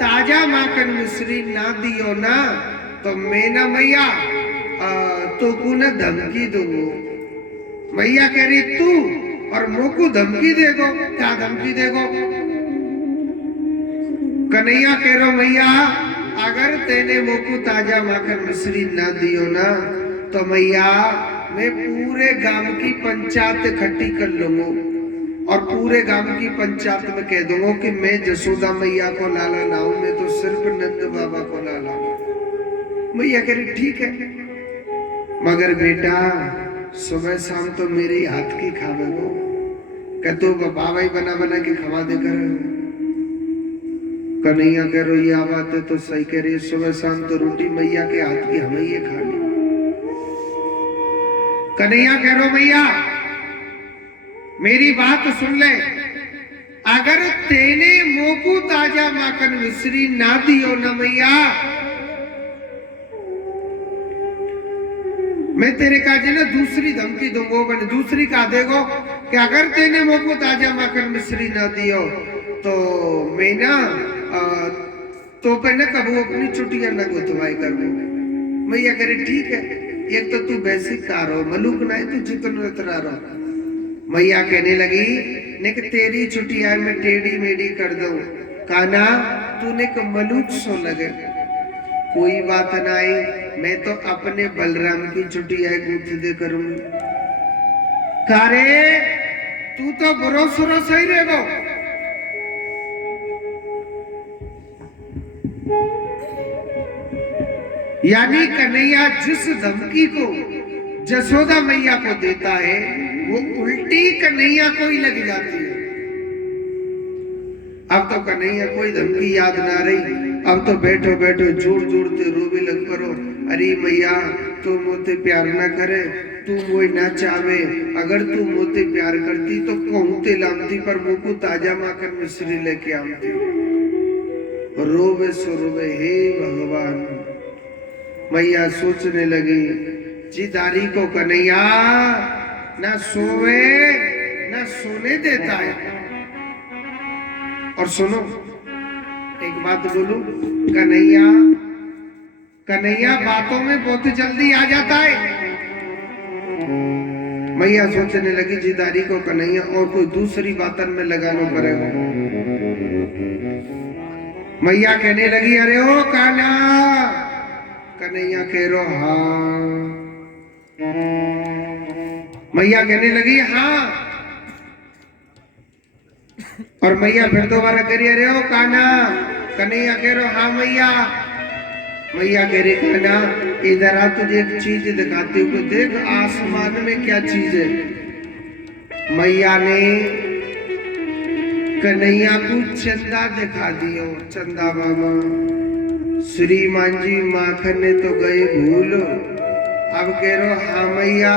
ताजा माखन मिश्री ना दियो ना तो मैं ना मैया तो को ना धमकी दूंगो। मैया कह रही, तू और मोकू धमकी देगो? क्या धमकी देगो? कन्हैया कह रो, मैया अगर तेने मोकू ताजा माखन मिश्री ना दियो ना तो मैया मैं पूरे गांव की पंचायत इकट्ठी कर लूंगा और पूरे गांव की पंचायत में कह दूंगा कि मैं जसोदा मैया को लाला ना हूं, मैं तो सिर्फ नंद बाबा को लाला हूं। मैया कह रही, ठीक है, मगर बेटा सुबह शाम तो मेरे हाथ की खावे वो। कह तो बाबा ही बना बना के खवा दे कर। कन्हैया कह रो, ये बात है तो सही कह रही है, सुबह शाम तो रोटी मैया के हाथ की हमें ये खानी। कन्हैया कह रो, मैया मेरी बात सुन ले, अगर तेने मोकू ताजा माखन मिश्री ना दियो ना मैया, मैं तेरे काजे ना दूसरी धमकी दूंगो। मैंने दूसरी का देगो कि अगर तेने मोकू ताजा माखन मिश्री ना दियो तो मैं ना तो पे ना कबू अपनी छुट्टियां ना गुथवाई करूं। मैया कह रही, ठीक है, एक तो तू बेसिक कार हो, मलूक ना है तू जितना इतना रहो। मैया कहने लगी, निक तेरी छुट्टियां मैं टेढ़ी मेढ़ी कर दूं। कान्हा तूने को मलूक सो लगे, कोई बात ना आई, मैं तो अपने बलराम की छुट्टियां गुथ दे करूंगी। कारे तू तो भरोसरो सही रहेगो। यानी कन्हैया जिस धमकी को जसोदा मैया को देता है, वो उल्टी कन्हैया को ही लग जाती है। अब तो कन्हैया कोई धमकी याद ना रही, अब तो बैठो बैठो जोर जोर से रोवे लग करो। अरे मैया तू मोते प्यार ना करे, तू वो ना चाहे, अगर तू मोते प्यार करती तो कहते लामती, पर मुझको ताजा माकर मिश्री लेके आमती। रोवे सो रोवे, हे भगवान। मैया सोचने लगी, जिदारी को कन्हैया ना सोवे ना सोने देता है। और सुनो एक बात बोलूं, कन्हैया कन्हैया बातों में बहुत जल्दी आ जाता है। मैया सोचने लगी, जिदारी को कन्हैया और कोई दूसरी बातन में लगाना पड़ेगा। मैया कहने लगी, अरे ओ कान्हा। कन्हैया कह रो हाँ। मैया कहने लगी हाँ। और मैया फिर दोबारा करी, अरे ओ कान्हा। कन्हैया कह रो हाँ मैया। मैया कह रही, कान्हा इधर आ, तुझे एक चीज दिखाती हूँ। देख आसमान में क्या चीज है। मैया ने कन्हैया को चंदा दिखा दियो। चंदा मामा श्रीमान जी माखन ने तो गए भूल। अब कह रो हाँ मैया,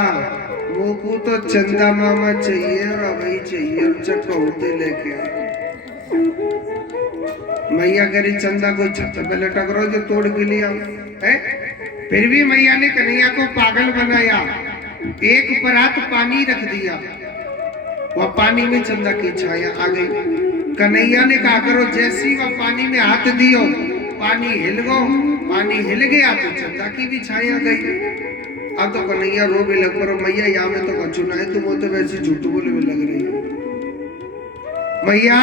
वो को तो चंदा मामा चाहिए और अभी चाहिए, और चक्कर लेके आओ। मैया कह रही, चंदा को छत पे लटक रो जो तोड़ के लिया है। फिर भी मैया ने कन्हैया को पागल बनाया। एक परात पानी रख दिया, वह पानी में चंदा की छाया आ गई। कन्हैया ने कहा करो, जैसी वह पानी में हाथ दियो, पानी हिल गो। पानी हिल गया तो चंदा की भी छाया गई। अब तो कन्हैया रो भी लग करो, मैया यहाँ में तो कछु ना है, तुम वो तो वैसे झूठ बोले में लग रही है। मैया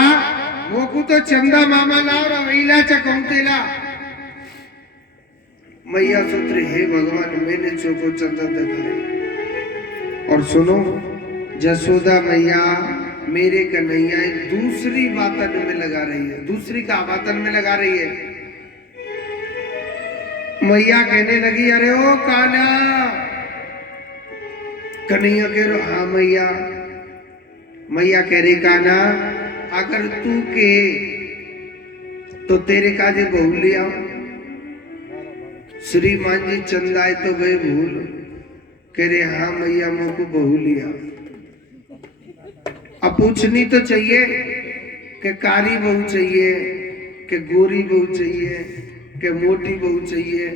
वो को तो चंदा मामा ला और अवेला चकौतेला। मैया सोच रही, हे भगवान मैंने चोको चंदा दिखाया। और सुनो, जसोदा मैया मेरे कन्हैया दूसरी बातन में लगा रही है। दूसरी का बातन में लगा रही है। मैया कहने लगी, अरे ओ कान्हा। कन्हैया कह रहा हाँ मैया। मैया कह रही, कान्हा अगर तू के तो तेरे काजे बहू ले आओ। श्रीमान जी चंदाए तो गए भूल। कह रहे हाँ मैया मुझको बहू लिया। अब पूछनी तो चाहिए कि कारी बहू चाहिए, कि गोरी बहू चाहिए, कि मोटी बहू चाहिए,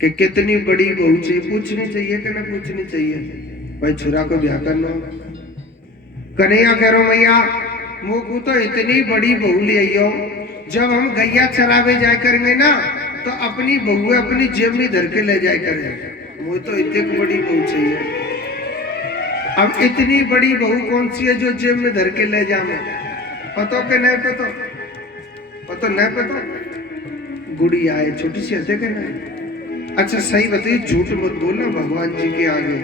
कि कितनी बड़ी बहू चाहिए। पूछनी चाहिए कि ना पूछनी चाहिए? भाई छुरा को ब्याह करना। कन्हैया कह रो मैया मुझको तो इतनी बड़ी बहू ले आइयो, जब हम गैया चरावे जाए करेंगे ना तो अपनी बहू अपनी जेब में धर के ले जाए करें। मुझे तो इतनी बड़ी बहू चाहिए। अब इतनी बड़ी बहू कौन सी है जो जेब में धर के ले जाए? पतो के नहीं पतो? पतो नहीं पतो? गुड़िया है छोटी सी हथे के नहीं? अच्छा सही बताइए, झूठ मत बोलना भगवान जी के आगे।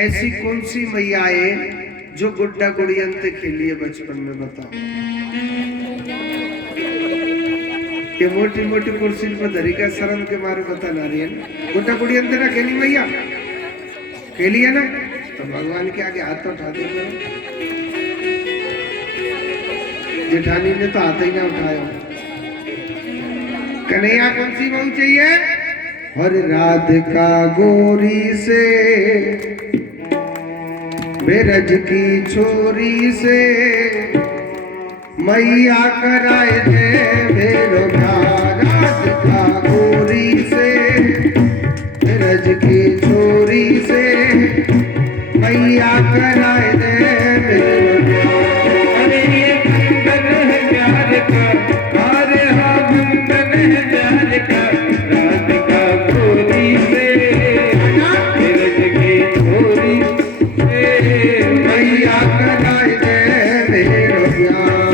ऐसी कौन सी मैया है जो गुड्डा गुड़ियन से खेली है बचपन में? बताओ। ये मोटी मोटी कुर्सी पर धरी का शर्म के मारे बता ना रही है। गुड्डा गुड़ियन से ना खेली मैया? खेली है ना? तो भगवान के आगे हाथ तो उठा दे करो। जेठानी ने तो हाथ ही ना उठाया। कन्हैया कौन सी बहू चाहिए? हर राधिका गोरी से, बेरज की छोरी से, मैया कराए थे मेरो प्यार। राधिका गोरी से, बेरज की छोरी से, मैया कराए थे मेरो प्यार। अरे ये बंधन है प्यार का, अरे हाँ बंधन है प्यार का। राधिका गोरी से, बेरज की छोरी से, मैया कराए थे मेरो प्यार।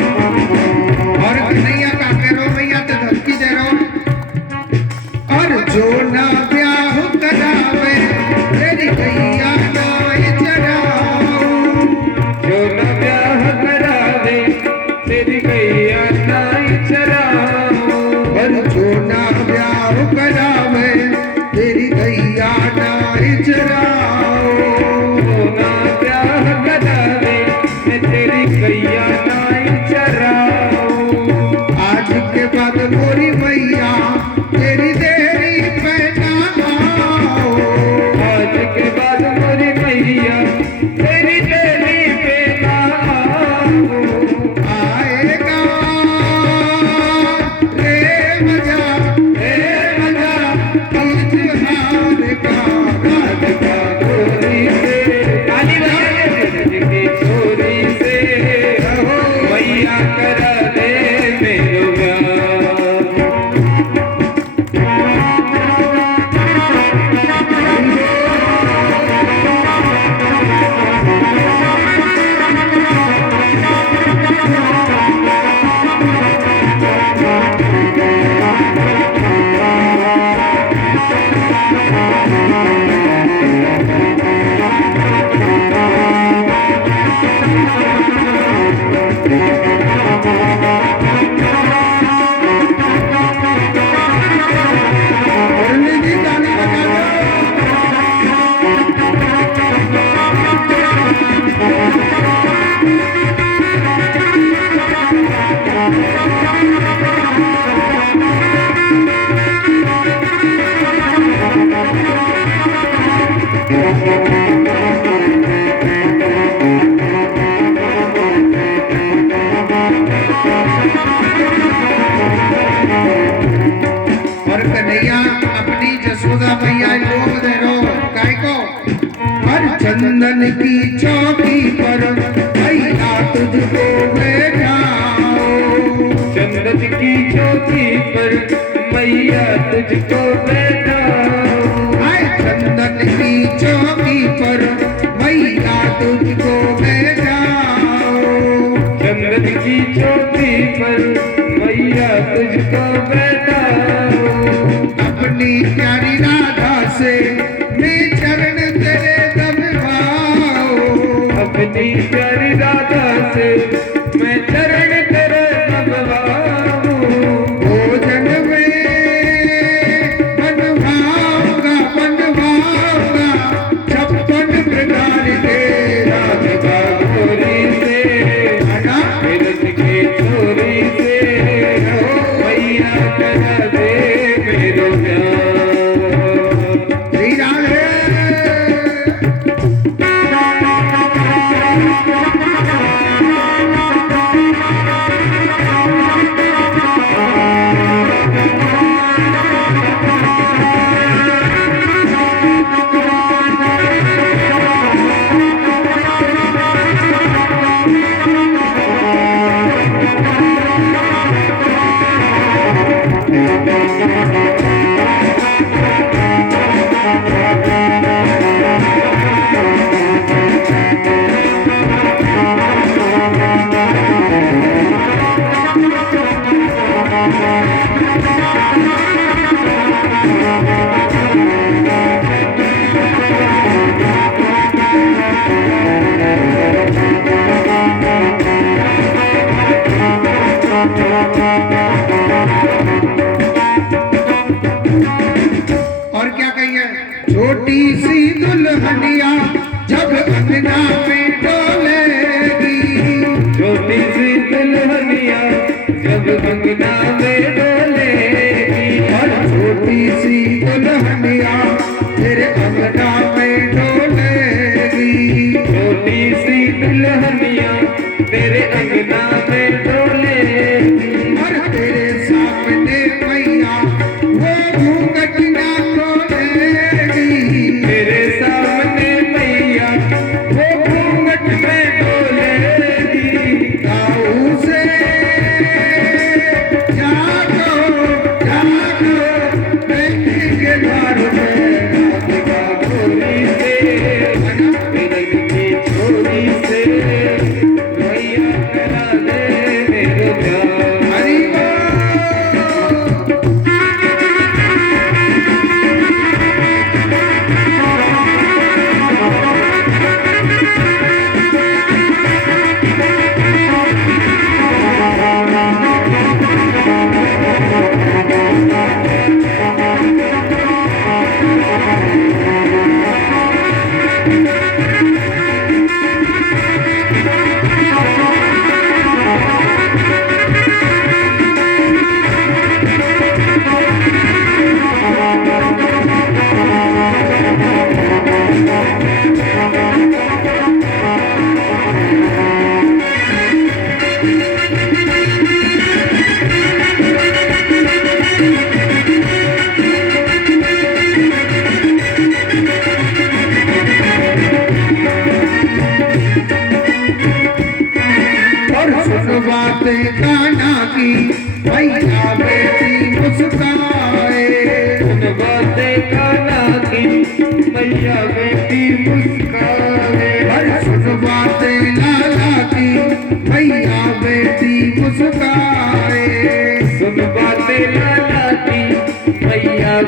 और कन्हैया का कह रहो भैया तो धमकी दे रहो और जो ना ब्याह करावे तेरी गैया नाई चराऊं जो न ब्याह करावे तेरी गैया नाई चराऊं और जो ना ब्याह करावे तेरी गैया नाई चराऊं जो न ब्याह करावे मैं तेरी गैया नाई चराऊं आज के बाद मोरी मैया तेरी देरी पे ना आओ आज के बाद मोरी मैया तेरी देरी पे ना आऊं आएगा रे मजा इजहार का रात का गोरी से ताली बजा दे की छोरी से मैया करा दे मेरो प्यार मुरली जी ताली बजा दो और कन्हैया अपनी जसोदा मैया लोग दे रो काय को हर चंदन की चौकी पर मैया तुझको बैठाओ चंदन की चौकी पर मैया तुझको बैठाऊं हाय चंदन की चौकी पर मैया तुझको बैठाओ चंदन की चौकी पर मैया तुझको बैठाऊं अपनी प्यारी राधा से मैं चरण तेरे दबाओ अपनी प्यारी राधा से मैं चरण कर दबाऊं भोजन में बनवाऊंगा बनवाऊंगा 56 प्रकार के रात का गोरी से आना फिरत के छोरी से मैया करा दे मेरो प्यार श्री राधे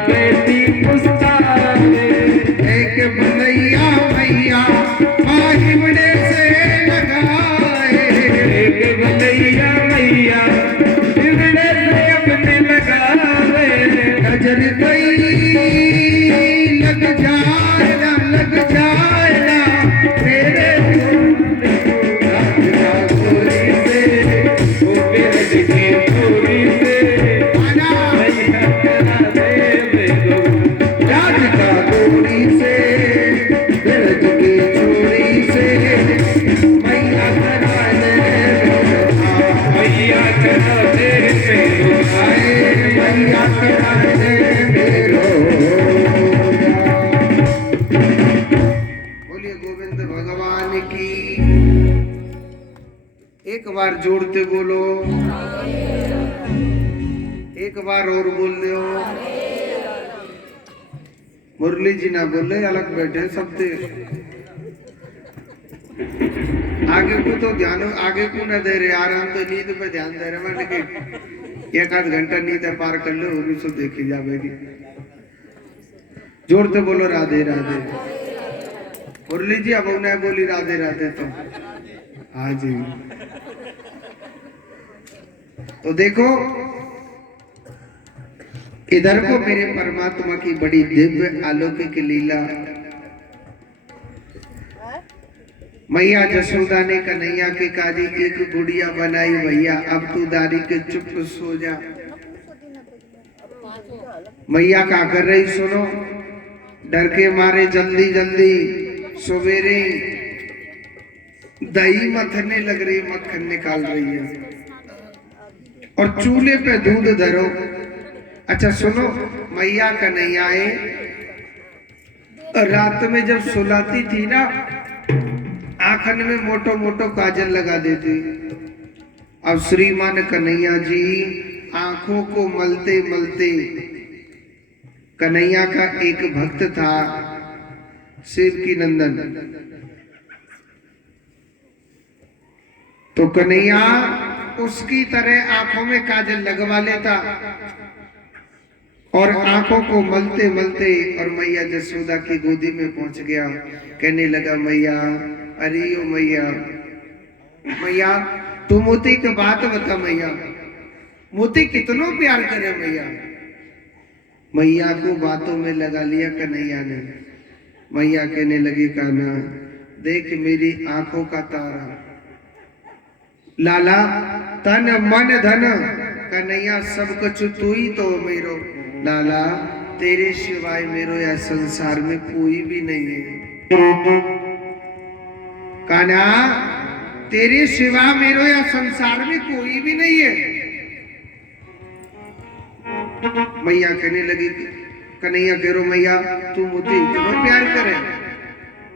बेटी मुस्काने। एक बनैया मैया माहिमने से लगाए। एक बनैया मैया बिगड़े से अपने लगावे। नजर गई लग जाए ना मेरे गोरी से वो बिरज की चोरी से मैया करा दे मेरे राज का गोरी से बिरज की चोरी से मैया करा दे मैया करा दे मेरे मैया करा दे मेरो। बोलिए गोविंद भगवान की। एक बार जोड़ते बोलो, एक बार और बोल दो। मुरली जी ना बोले, अलग बैठे सबसे आगे को तो ध्यान, आगे को ना दे रहे, आराम तो नींद पे ध्यान दे रहे। मैंने कि एक आध घंटा नींद पार कर लो, वो भी सब देखी जाएगी। जोड़ते बोलो राधे राधे। मुरली जी अब उन्हें बोली राधे राधे तो हाँ जी। तो देखो इधर को मेरे परमात्मा की बड़ी दिव्य अलौकिक लीला। मैया जसोदा ने कन्हैया के काजी एक गुड़िया बनाई। भैया अब तू दारी के चुप सो जा। मैया क्या कर रही सुनो, डर के मारे जल्दी जल्दी सवेरे दही मथने लग रही, मक्खन निकाल रही है और चूल्हे पे दूध धरो। अच्छा सुनो, मैया कन्हैयाए रात में जब सुलाती थी ना, आंखन में मोटो मोटो काजल लगा देती। अब श्रीमान कन्हैया जी आंखों को मलते मलते, कन्हैया का एक भक्त था सेवकी नंदन, तो कन्हैया उसकी तरह आंखों में काजल लगवा लेता और आंखों को मलते मलते और मैया जसोदा की गोदी में पहुंच गया। कहने लगा मैया, अरे ओ मैया, मैया तू मोती की बात बता मैया, मोती कितनो प्यार करे मैया। मैया को बातों में लगा लिया कन्हैया ने। मैया कहने लगी कान्हा देख मेरी आंखों का तारा, लाला तन मन धन कन्हैया सब कुछ तू ही तो मेरो। लाला तेरे सिवाय मेरो या संसार में कोई भी नहीं है। कान्हा तेरे सिवा मेरो या संसार में कोई भी नहीं है। मैया कहने लगी, कन्हैया कह रो मैया तू मुझे इतना प्यार करे।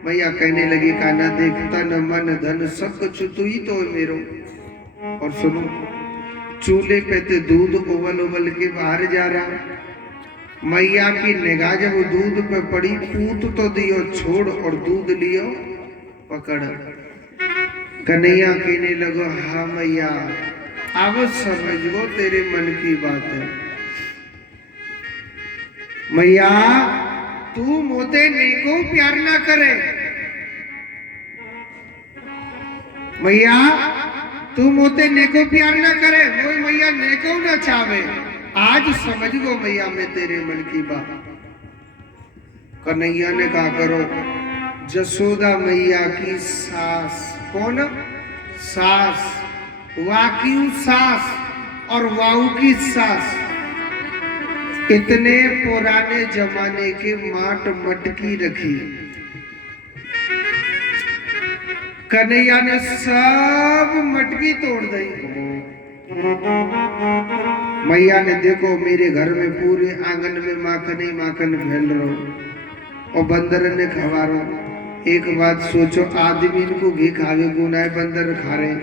मैया कहने लगी कान्हा देख तन मन धन सब कुछ तू ही तो है मेरो। और सुनो, चूल्हे पे तो दूध उबल उबल के बाहर जा रहा। मैया की निगाह जब वो दूध पे पड़ी, पूत तो दियो छोड़ और दूध लियो पकड़। कन्हैया कहने लगो हाँ मैया अब समझ गो तेरे मन की बात है। मैया तू मोते नेको प्यार ना करे, मैया तू मोते नेको प्यार ना करे, वो मैया नेको ना चाहे। आज समझ गो मैया मैं तेरे मन की बात। कन्हैया ने कहा करो, जसोदा मैया की सास, कौन सास, वाकी सास और वाऊ की सास, इतने पुराने जमाने के माट मटकी रखी। कन्हैया ने सब मटकी तोड़ दी। मैया ने देखो मेरे घर में पूरे आंगन में माखन ही माखन फैल रहा और बंदर ने खवा रहा। एक बात सोचो, आदमी को घी खावे गुना है, बंदर खा रहे।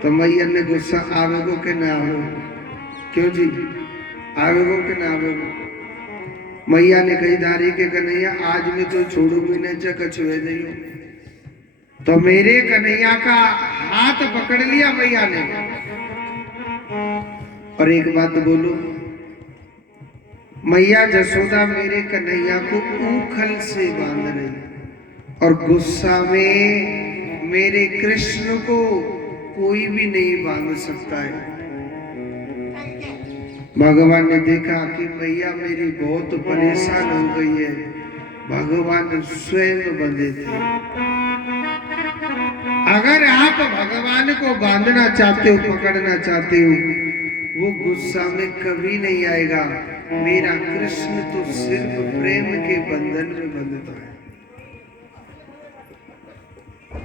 तो मैया ने गुस्सा आवेगो के ना आवे, क्यों जी आवेगो के ना आवेगो। मैया ने कही दारी के कन्हैया आज में तो छोड़ू भी नहीं चक छुए दियो। तो मेरे कन्हैया का हाथ पकड़ लिया मैया ने। और एक बात बोलो, मैया जसोदा मेरे कन्हैया को ऊखल से बांध रही और गुस्सा में मेरे कृष्ण को कोई भी नहीं बांध सकता है। भगवान ने देखा कि मैया मेरी बहुत परेशान हो गई है, भगवान स्वयं बंधे थे। अगर आप भगवान को बांधना चाहते हो, पकड़ना चाहते हो, वो गुस्सा में कभी नहीं आएगा। मेरा कृष्ण तो सिर्फ प्रेम के बंधन में बंधता है।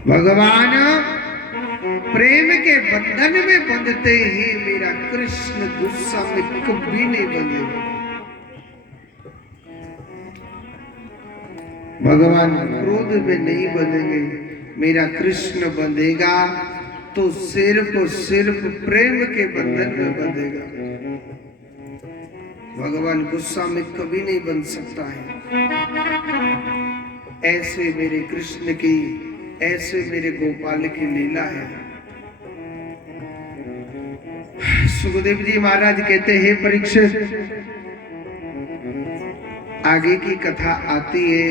भगवान प्रेम के बंधन में बंधते ही मेरा कृष्ण गुस्सा में कभी नहीं बंधेगा। भगवान क्रोध में नहीं बंधेंगे, मेरा कृष्ण बंधेगा तो सिर्फ और सिर्फ प्रेम के बंधन में बंधेगा। भगवान गुस्सा में कभी नहीं बंध सकता है। ऐसे मेरे कृष्ण की, ऐसे मेरे गोपाल की लीला है। सुखदेव जी महाराज कहते हैं, परीक्षित आगे की कथा आती है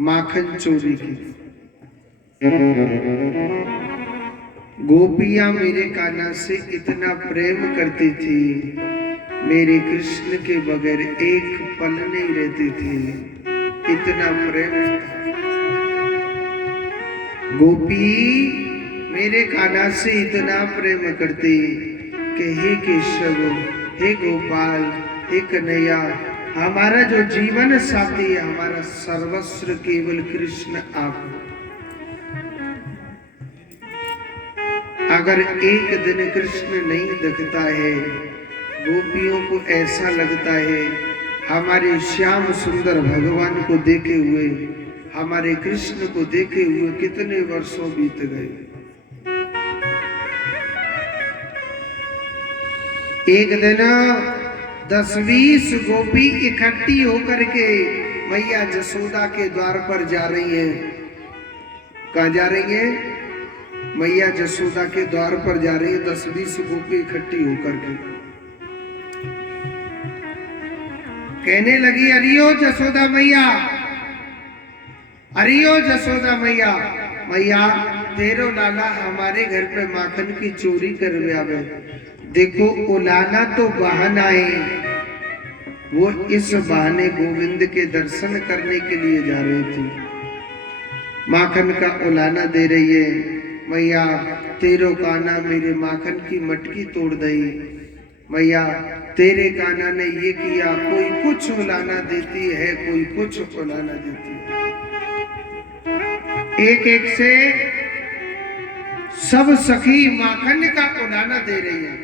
माखन चोरी की। गोपियां मेरे कान्हा से इतना प्रेम करती थी, मेरे कृष्ण के बगैर एक पल नहीं रहती थी, इतना प्रेम था। गोपी मेरे कान्हा से इतना प्रेम करती कि हे केशव, हे गोपाल, हे कन्हैया, हमारा जो जीवन साथी है, हमारा सर्वस्व केवल कृष्ण आप। अगर एक दिन कृष्ण नहीं दिखता है, गोपियों को ऐसा लगता है हमारे श्याम सुंदर भगवान को देखे हुए, हमारे कृष्ण को देखे हुए कितने वर्षों बीत गए। एक दिन 10-20 गोपी इकट्ठी होकर के मैया जसोदा के द्वार पर जा रही हैं। कहाँ जा रही है? मैया जसोदा के द्वार पर जा रही है। 10-20 गोपी इकट्ठी होकर के कहने लगी, अरियो जसोदा मैया, अरियो जसोदा मैया, मैया तेरो लाला हमारे घर पे माखन की चोरी कर आवे। देखो वो लाला तो बहाना है, वो इस बहाने गोविंद के दर्शन करने के लिए जा रही थी। माखन का उलाना दे रही है, मैया तेरो काना मेरे माखन की मटकी तोड़ दई। मैया तेरे काना ने ये किया, कोई कुछ उलाना देती है, कोई कुछ उलाना देती है। एक एक से सब सखी माखन का उलाना दे रही है।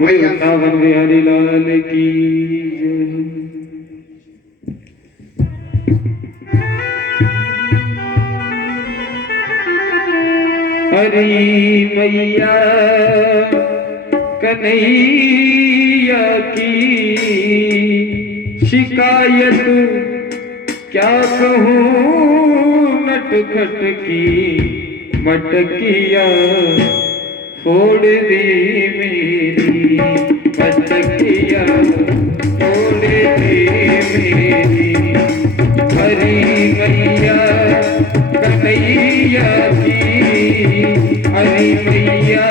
वृंदावन बिहारी लाल की जय। हरी मैया कन्हैया की शिकायत क्या कहूँ, नटखट की मटकिया फोड़ दी मेरी, मटकिया फोड़ दी मेरी। हरी मैया कन्हैया की, हरी मैया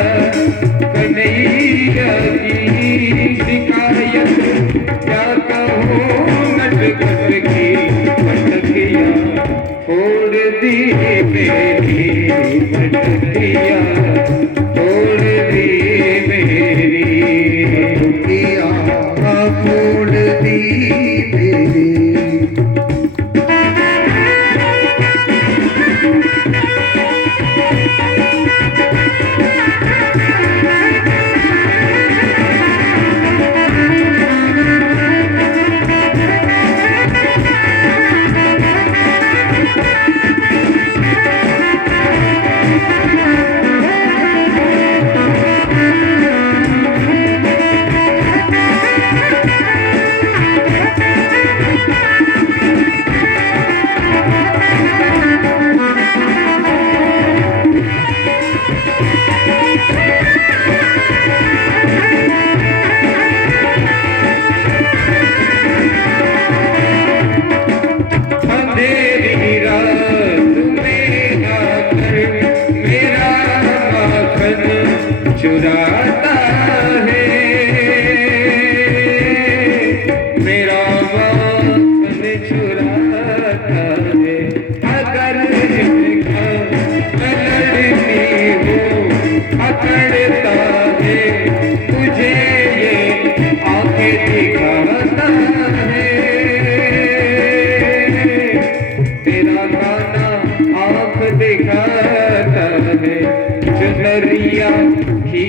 कन्हैया की शिकायत क्या कहूँ, नटखट की मटकिया फोड़ दी मेरी, मटकिया फोड़ दी मेरी, मटकिया फोड़ दी मेरी।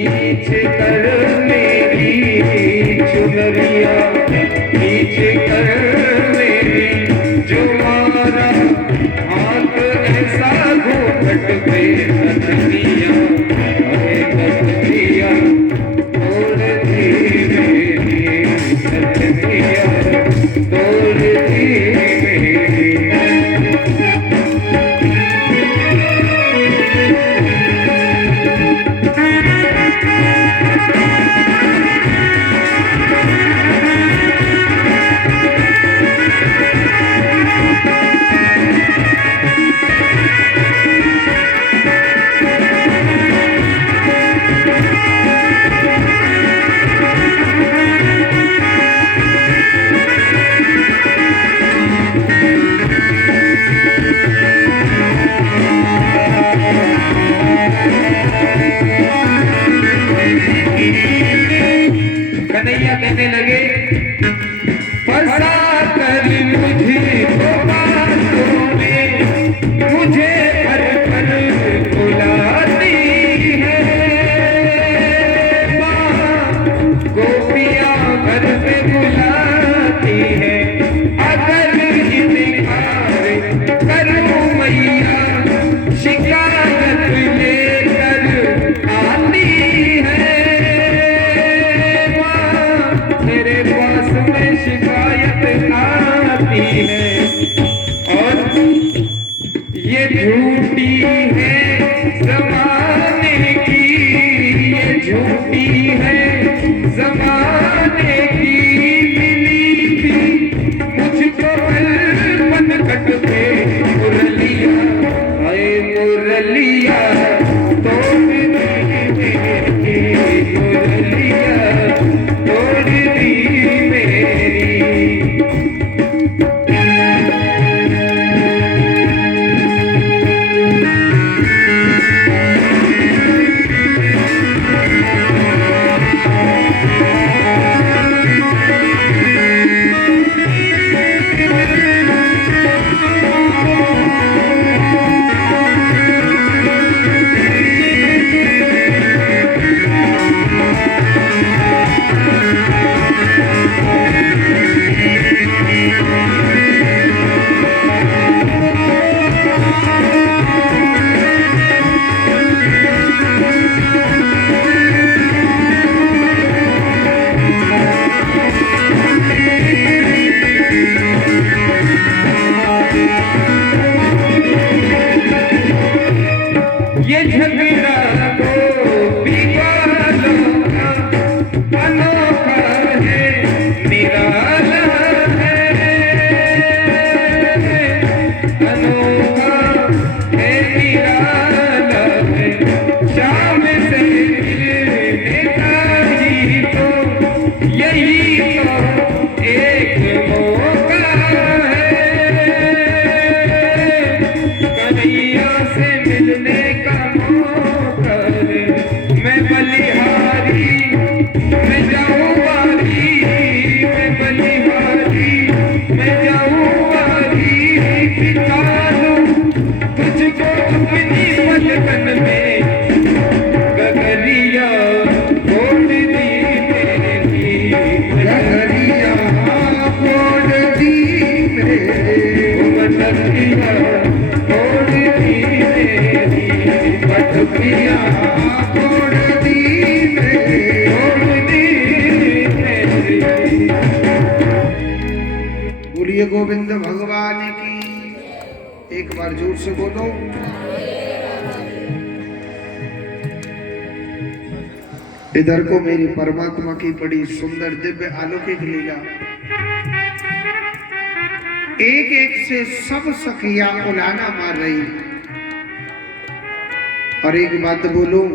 खींच कर मेरी चुनरिया, खींच कर मेरी जुमारा, हाथ ऐसा घूंघट पे रख दिया, अरे रख दिया, तोड़ दी मेरी रख दिया, तोड़ दी मेरी। कन्हैया कहने लगे, फंसा कर मुझे बातों में, मुझे हर पल बुलाती है माँ, गोपियाँ घर पे बुलाती है, अगर इनकार करूँ मैया, शिकायत लेकर आती है, मेरे पास में शिकायत आती है, और ये झूठी है ज़माने की, ये झूठी है ज़माने की, मिली थी मुझको बन कट पे मुरलिया, हाय मुरलिया, तोड़ दी मेरी मुरलिया, तोड़ दी मेरी। ये झगड़ा गोपी वालों का अनोखा है, निराला है, अनोखा है, निराला है, शाम से मिलने का ही तो यही तो एक मौका है, कन्हैया से मिलने का मौका है, मैं बलिहारी, मैं जाऊं वारी, मैं बलिहारी, मैं जाऊं वारी, बिता लूं तुझको अपनी पलकन में, गगरिया फोड़ दी मेरी, गगरिया फोड़ दी मेरी, मटकिया फोड़ दी मेरी, मटकिया फोड़ दी मेरी, फोड़ दी मेरी। बोलिए गोविंद भगवान की, एक बार जोर से बोलो। इधर को मेरी परमात्मा की बड़ी सुंदर दिव्य अलौकिक लीला, एक एक से सब सखिया उलाना मार रही, और एक बात बोलूं,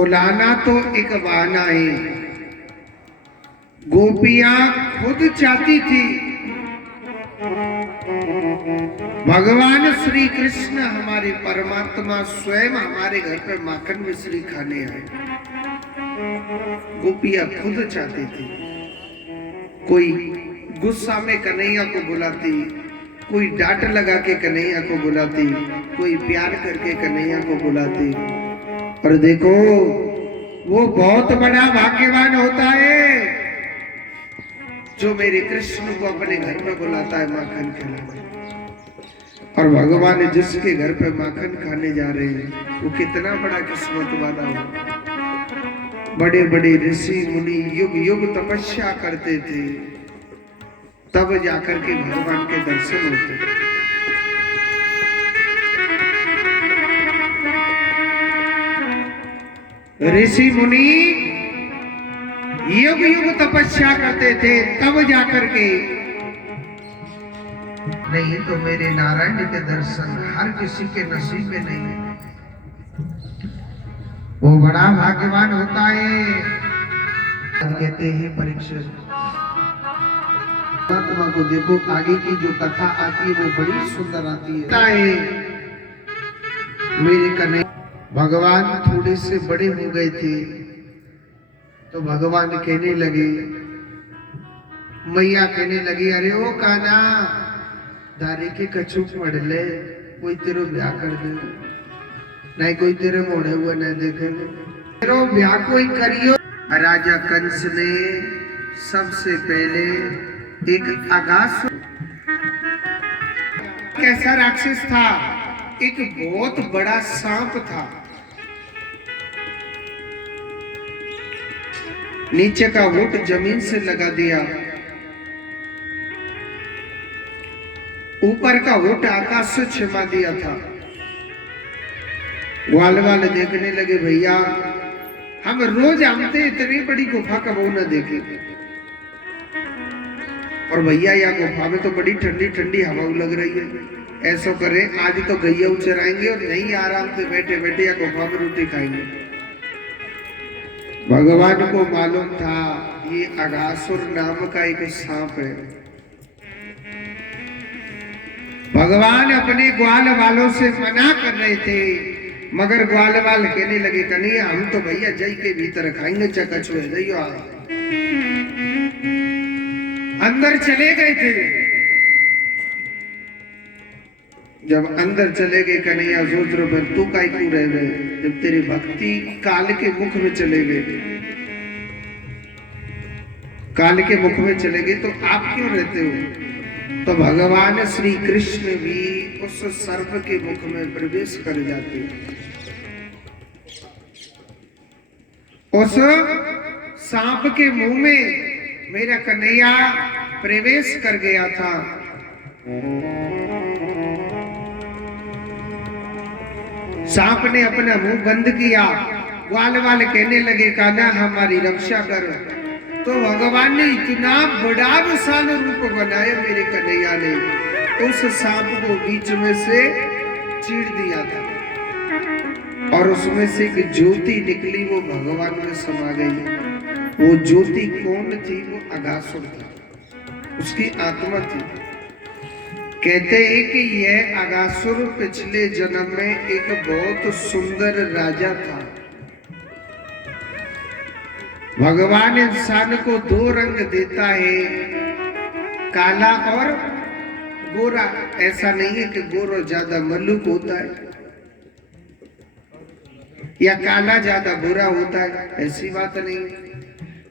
उलाना तो एक बहाना है, गोपियां खुद चाहती थी भगवान श्री कृष्ण हमारे परमात्मा स्वयं हमारे घर पर माखन मिश्री खाने आए। गोपियां खुद चाहती थी, कोई गुस्सा में कन्हैया को बुलाती, कोई डांट लगा के कन्हैया को बुलाती, कोई प्यार करके कन्हैया को बुलाती। और देखो वो बहुत बड़ा भाग्यवान होता है जो मेरे कृष्ण को अपने घर में बुलाता है माखन खिलाने। और भगवान जिसके घर पे माखन खाने जा रहे हैं वो कितना बड़ा किस्मत वाला हो। बड़े बड़े ऋषि मुनि युग युग तपस्या करते थे, तब जाकर के भगवान के दर्शन होते थे। ऋषि मुनि युग युग तपस्या करते थे, तब जाकर के, नहीं तो मेरे नारायण के दर्शन हर किसी के नसीब में नहीं है। वो बड़ा भाग्यवान होता है। कहते हैं परीक्षित, परमात्मा को देखो, आगे की जो कथा आती है वो बड़ी सुंदर आती है। मेरे कन्हैया भगवान थोड़े से बड़े हो गए थे तो भगवान कहने लगे, मैया कहने लगी, अरे ओ काना दारी के कछु पढ़ ले, कोई तेरो ब्याह कर दे, नहीं कोई तेरे मोड़े हुए न देखे, तेरो ब्याह कोई करियो। राजा कंस ने सबसे पहले एक अगासुर, कैसा राक्षस था, एक बहुत बड़ा सांप था। नीचे का होठ जमीन से लगा दिया, ऊपर का होठ आकाश से छिपा दिया था। ग्वाल वाले देखने लगे, भैया हम रोज आमते इतनी बड़ी गुफा कबो न देखे, और भैया या गुफा में तो बड़ी ठंडी ठंडी हवा लग रही है। ऐसा करें आज तो गैया चराएंगे और नहीं आराम से बैठे बैठे या गुफा में रोटी खाएंगे। भगवान को मालूम था ये अगासुर नाम का एक सांप है। भगवान अपने ग्वाल वालों से मना कर रहे थे, मगर ग्वाल वाल कहने लगे, कन्हैया हम तो भैया जय के भीतर खाएंगे, चकचुए जइयो। अंदर चले गए थे। जब अंदर चले गए कन्हैया सोच रहे, फिर तू काई क्यों रह गए, जब तेरी भक्ति काल के मुख में चले गए, काल के मुख में चले गए तो आप क्यों रहते हो? तो भगवान श्री कृष्ण भी उस सर्प के मुख में प्रवेश कर जाते, उस सांप के मुंह में मेरा कन्हैया प्रवेश कर गया था। सांप ने अपना मुंह बंद किया, ग्वाल वाल कहने लगे, कान्हा हमारी रक्षा कर। तो भगवान ने इतना बड़ा विशाल रूप बनाया मेरे कन्हैया ने, उस सांप को बीच में से चीर दिया था और उसमें से एक ज्योति निकली, वो भगवान में समा गई। वो ज्योति कौन थी? वो अगासुर था, उसकी आत्मा थी। कहते हैं कि यह अगासुर पिछले जन्म में एक बहुत सुंदर राजा था। भगवान इंसान को दो रंग देता है, काला और गोरा। ऐसा नहीं है कि गोरा ज्यादा मल्लुक होता है या काला ज्यादा बुरा होता है, ऐसी बात नहीं।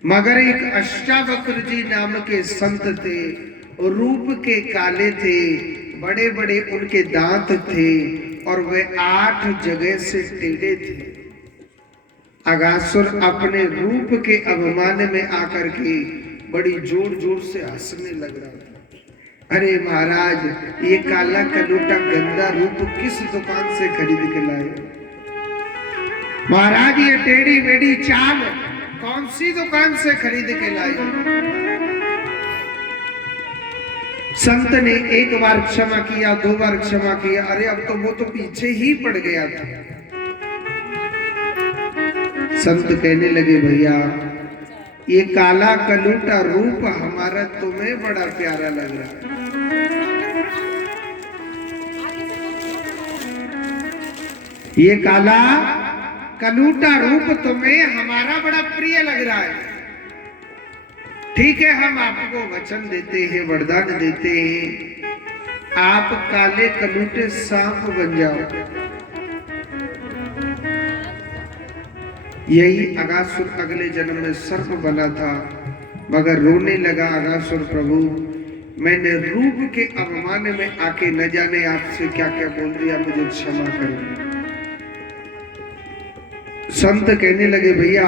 मगर एक अष्टावक्र जी नाम के संत थे, रूप के काले थे, बड़े बड़े उनके दांत थे और वे 8 जगह से टेढ़े थे। अगासुर अपने रूप के अभिमान में आकर के बड़ी जोर जोर से हंसने लग रहा था। अरे महाराज, ये काला कलूटा गंदा रूप किस दुकान से खरीद के लाए? महाराज, ये टेढ़ी मेढ़ी चाल कौन सी दुकान से खरीद के लाए? संत ने एक बार क्षमा किया, 2 बार क्षमा किया, अरे अब तो वो तो पीछे ही पड़ गया था। संत कहने लगे, भैया ये काला कलूटा रूप हमारा तुम्हें बड़ा प्यारा लग रहा है, ये काला कलूटा रूप तुम्हें हमारा बड़ा प्रिय लग रहा है। ठीक है, हम आपको वचन देते हैं, वरदान देते हैं, आप काले कलूटे सांप बन जाओ। यही अगासुर अगले जन्म में सर्प बना था, मगर रोने लगा अगासुर, प्रभु मैंने रूप के अभिमान में आके न जाने आपसे क्या क्या बोल दिया, मुझे क्षमा करें। संत कहने लगे भैया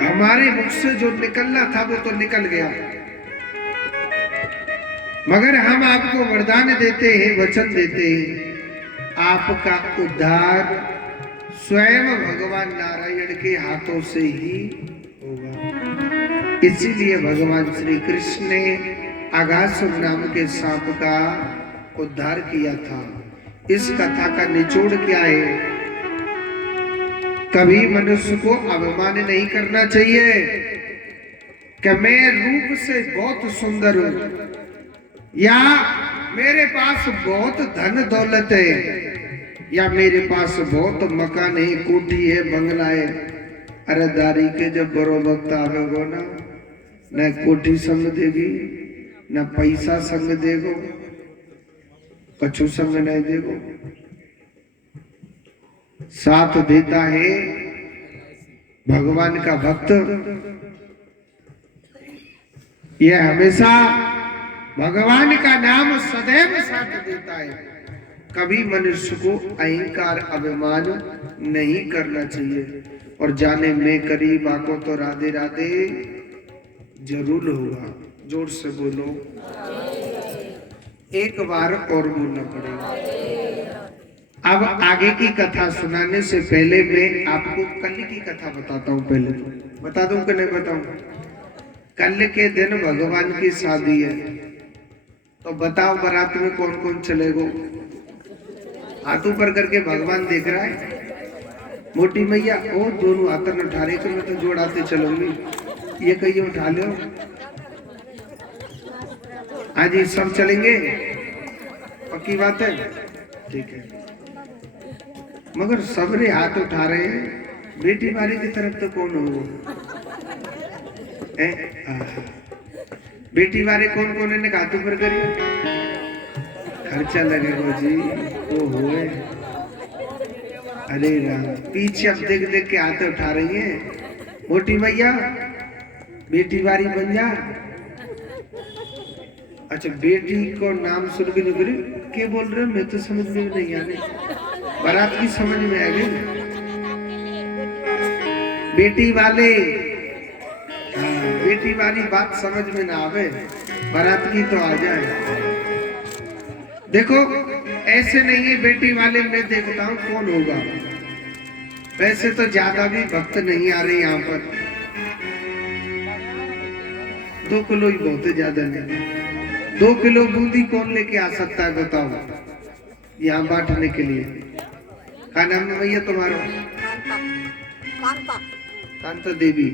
हमारे मुख से जो निकलना था वो तो निकल गया, मगर हम आपको वरदान देते हैं, वचन देते हैं, आपका उद्धार स्वयं भगवान नारायण के हाथों से ही होगा। इसीलिए भगवान श्री कृष्ण ने अगासुर नाम के सांप का उद्धार किया था। इस कथा का निचोड़ क्या है? कभी मनुष्य को अभिमान नहीं करना चाहिए कि मैं रूप से बहुत सुंदर हूं, या मेरे पास बहुत धन दौलत है, या मेरे पास बहुत मकान है, कोठी है, बंगला है। अरे दारी के जब बड़ो वक्त आवेगो ना, न कोठी संग देगी, न पैसा संग देगो, कछु संग नहीं देगो। साथ देता है भगवान का भक्त। यह हमेशा भगवान का नाम सदैव साथ देता है। कभी मनुष्य को अहंकार अभिमान नहीं करना चाहिए। और जाने में करीब आको तो राधे राधे जरूर होगा। जोर से बोलो, एक बार और बोलना पड़ेगा। अब आगे की कथा सुनाने से पहले मैं आपको कल की कथा बताता हूँ। पहले तो बता दूं कि नहीं बताऊं? कल के दिन भगवान की शादी है, तो बताओ बारात में कौन कौन चलेगो? हाथ ऊपर करके भगवान देख रहा है। मोटी मैया ओ दोनों हाथ न उठा रहे, तो मैं तो जोड़ाते चलूंगी, ये कहिए उठा लो। आज ही सब चलेंगे, पक्की बात है? ठीक है, मगर सबरे हाथ उठा रहे हैं, बेटी वाले की तरफ तो कौन हो? बेटी वाले कौन कौन है? हाथ ऊपर करिए, खर्चा लगेगा जी। ओ होए, अरे राम, पीछे अब देख देख के हाथ उठा रही है। मोटी भैया बेटी वाली बन जा। अच्छा, बेटी को नाम सुन के जो क्या बोल रहे हो? मैं तो समझ में नहीं आ रही। बारात की समझ में आ गई। बेटी वाले, हाँ, बेटी वाली बात समझ में ना आवे, बारात की तो आ जाए। देखो ऐसे नहीं है, बेटी वाले मैं देखता हूँ कौन होगा। वैसे तो ज्यादा भी भक्त नहीं आ रहे यहाँ पर, 2 किलो ही बहुत है, ज्यादा नहीं। 2 किलो बूंदी कौन लेके आ सकता है बताओ, यहाँ बांटने के लिए? क्या नाम है भैया तुम्हारा? कांता देवी।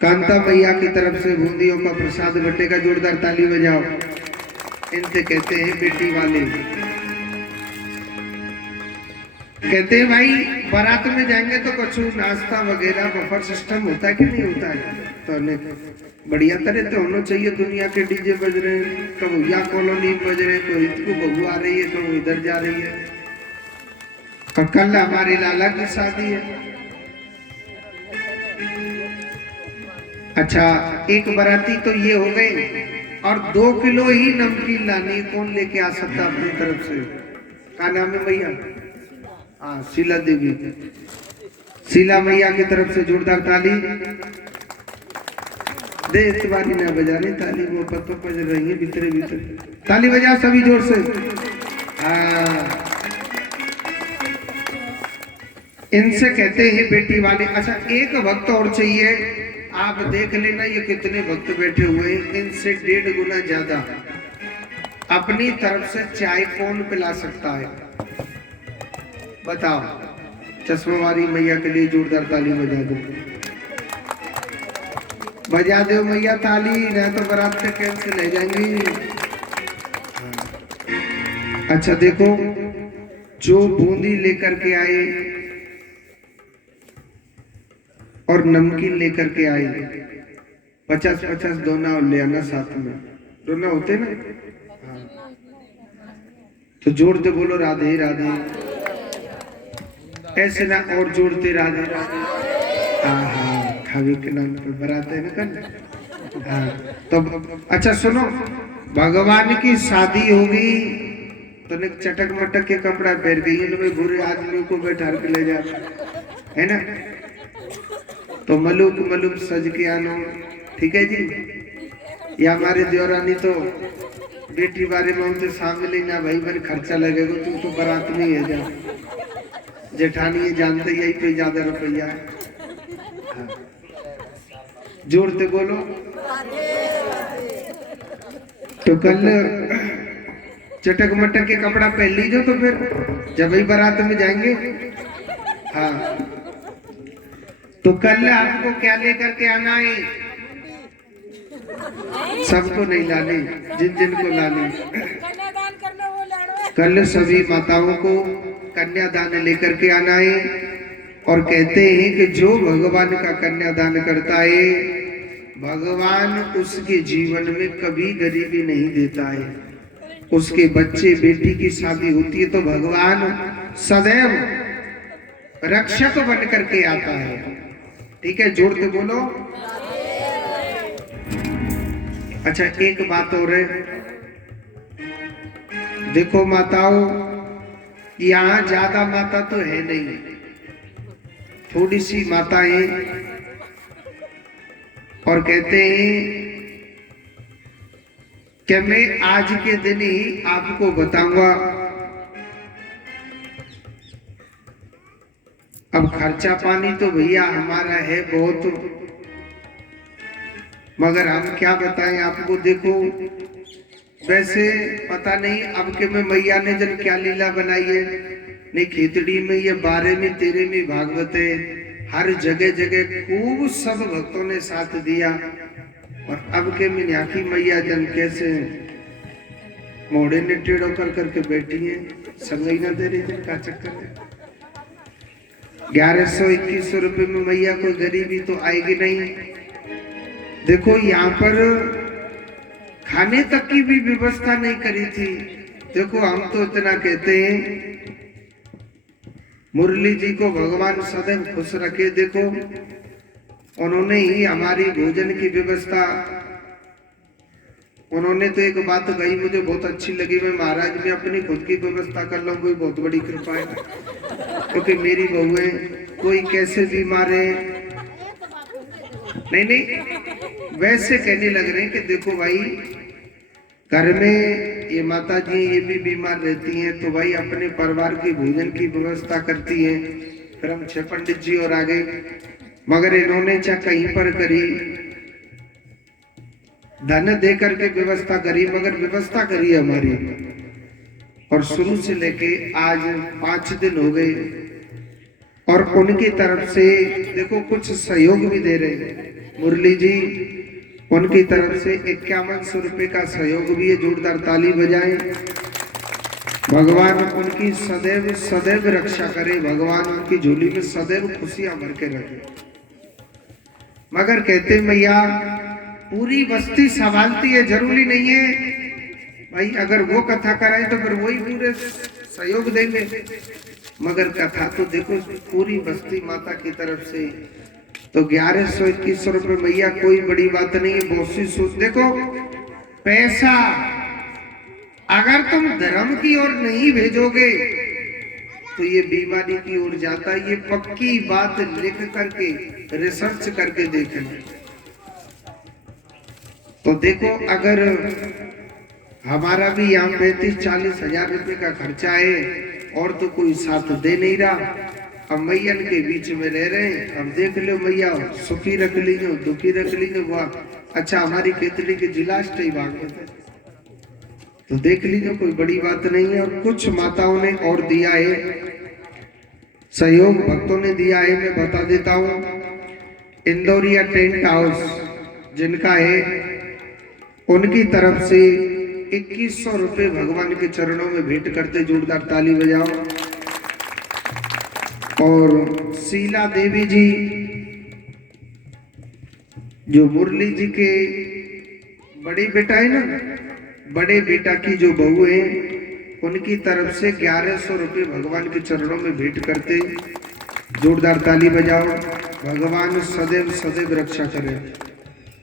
कांता मैया की तरफ से बूंदियों का प्रसाद बटेगा। जोरदार ताली बजाओ। इनसे कहते हैं बेटी वाले। कहते हैं भाई बारात में जाएंगे तो कुछ नाश्ता वगैरह बफर सिस्टम होता है कि नहीं होता है? तो बढ़िया तरह से होना चाहिए। दुनिया के डीजे बज रहे हैं, कभी या कॉलोनी बज रहे हैं, कोई इसको बहू आ रही है, कभी इधर जा रही है। कल हमारी लाला की शादी है। अच्छा, एक बाराती तो ये हो गए, और 2 किलो ही नमकीन लानी। कौन लेके आ सकता अपनी तरफ से? क्या नाम है भैया? हाँ, शीला देवी। शीला मैया की तरफ से जोरदार ताली दे। इतवारी ना बजाने ताली, वो पत्तों बज रही है भीतरे भीतर। ताली बजा सभी जोर से। हाँ, इनसे कहते हैं बेटी वाले। अच्छा, एक भक्त और चाहिए। आप देख लेना ये कितने भक्त बैठे हुए हैं, इनसे 1.5 गुना ज्यादा। अपनी तरफ से चाय कौन पिला सकता है बताओ? चश्मा वाली मैया के लिए जोरदार ताली बजा दो। बजा दो मैया ताली, ना तो बारात से कैंसिल ले जाएंगी। अच्छा देखो, जो बूंदी लेकर के आए और नमकीन लेकर के आए, 50-50 दोना ले आना साथ में। दोना होते ना? हाँ। तो जोर से बोलो राधे राधे। ऐसे ना और जोड़ते राधे राधे। हाँ हाँ, खावी के नाम पे बराते हैं ना कल। हाँ तो अच्छा सुनो, भगवान की शादी होगी तो ने चटक मटक के कपड़ा पहन के ये लोग बुरे आदमियों को बैठा के ले जा, है ना। तो मलूक मलूक सज के आनो, ठीक है जी। या हमारे देवरानी तो बेटी बारे में उनसे शामिल ही ना, भाई बन खर्चा लगेगा, तुम तो बारात में ही है जा। जेठानी ये जानते यही पे ज्यादा रुपया है। हाँ। जोड़ते बोलो। तो कल चटक मटक के कपड़ा पहन लीजिए, तो फिर जब ही बारात में जाएंगे। हाँ तो कल आपको क्या लेकर के आना है? सबको नहीं लानी, जिन जिन को लानी। कल सभी माताओं को कन्यादान लेकर के आना है। और कहते हैं कि जो भगवान का कन्यादान करता है, भगवान उसके जीवन में कभी गरीबी नहीं देता है। उसके बच्चे बेटी की शादी होती है तो भगवान सदैव रक्षक बन करके आता है। ठीक है, जोड़ के बोलो। अच्छा एक बात और है, देखो माताओं, यहाँ ज्यादा माता तो है नहीं, थोड़ी सी माता है। और कहते हैं कि मैं आज के दिन ही आपको बताऊंगा। अब खर्चा पानी तो भैया हमारा है बहुत, मगर हम क्या बताएं आपको। देखो वैसे पता नहीं अब के में मैया ने जन क्या लीला बनाई है, नहीं खेतड़ी में ये 12 में 13 में भागवत है, हर जगह जगह खूब सब भक्तों ने साथ दिया। और अब के में न्याकी मैया जन कैसे मोड़े ने टेढ़ो कर करके बैठी है, संगई ना दे रही जन का चक्कर है। 1100-2100 रुपए में मैया कोई गरीबी तो आएगी नहीं। देखो यहाँ पर खाने तक की भी व्यवस्था नहीं करी थी। देखो हम तो इतना कहते हैं, मुरली जी को भगवान सदैव खुश रखे। देखो उन्होंने ही हमारी भोजन की व्यवस्था, उन्होंने तो एक बात कही मुझे बहुत अच्छी लगी, मैं महाराज में अपनी खुद की व्यवस्था कर लूं, कोई बहुत बड़ी कृपा है। क्योंकि मेरी बहुएं कोई कैसे बीमार है, नहीं नहीं वैसे कहने लग रहे हैं कि देखो भाई घर में ये माता जी ये भी बीमार रहती हैं, तो भाई अपने परिवार की भोजन की व्यवस्था करती हैं। फिर हम 6 पंडित जी और आगे, मगर इन्होंने चाहे कहीं पर करी, धन दे करके व्यवस्था करी, मगर व्यवस्था करी हमारी। और शुरू से लेके आज 5 दिन हो गए, और उनकी तरफ से देखो कुछ सहयोग भी दे रहे हैं मुरली जी, उनकी तरफ से 5100 रुपए का सहयोग भी है। जोरदार ताली बजाएं। भगवान उनकी सदैव सदैव रक्षा करे, भगवान उनकी झोली में सदैव खुशियां भर के रखे। मगर कहते मैया पूरी बस्ती संभालती है, जरूरी नहीं है भाई अगर वो कथा कराए तो फिर वही पूरे सहयोग देंगे, मगर कथा तो देखो पूरी बस्ती माता की तरफ से। तो 1100-2100 रुपए मैया कोई बड़ी बात नहीं है, बहुत सी सोच। देखो पैसा अगर तुम धर्म की ओर नहीं भेजोगे तो ये बीमारी की ओर जाता है। ये पक्की बात लिख करके रिसर्च करके देखें। तो देखो अगर हमारा भी यहाँ 35-40 हजार रुपए का खर्चा है और तो कोई साथ दे नहीं रहा, अब मैयन के बीच में रह रहे हैं। अब देख लो मैया सुखी रख लीजिए, दुखी रख लीजिए। वाह अच्छा हमारी खेतड़ी के जिला स्टे भागवत, तो देख लीजिए कोई बड़ी बात नहीं है। और कुछ माताओं ने और दिया है सहयोग, भक्तों ने दिया है, मैं बता देता हूँ। इंदौरिया टेंट हाउस जिनका है, उनकी तरफ से 2100 रुपए भगवान के चरणों में भेंट करते, जोरदार ताली बजाओ। और शीला देवी जी जो मुरली जी के बड़े बेटा है ना, बड़े बेटा की जो बहू है, उनकी तरफ से 1100 रुपए भगवान के चरणों में भेंट करते। जोरदार ताली बजाओ। भगवान सदैव सदैव रक्षा करे।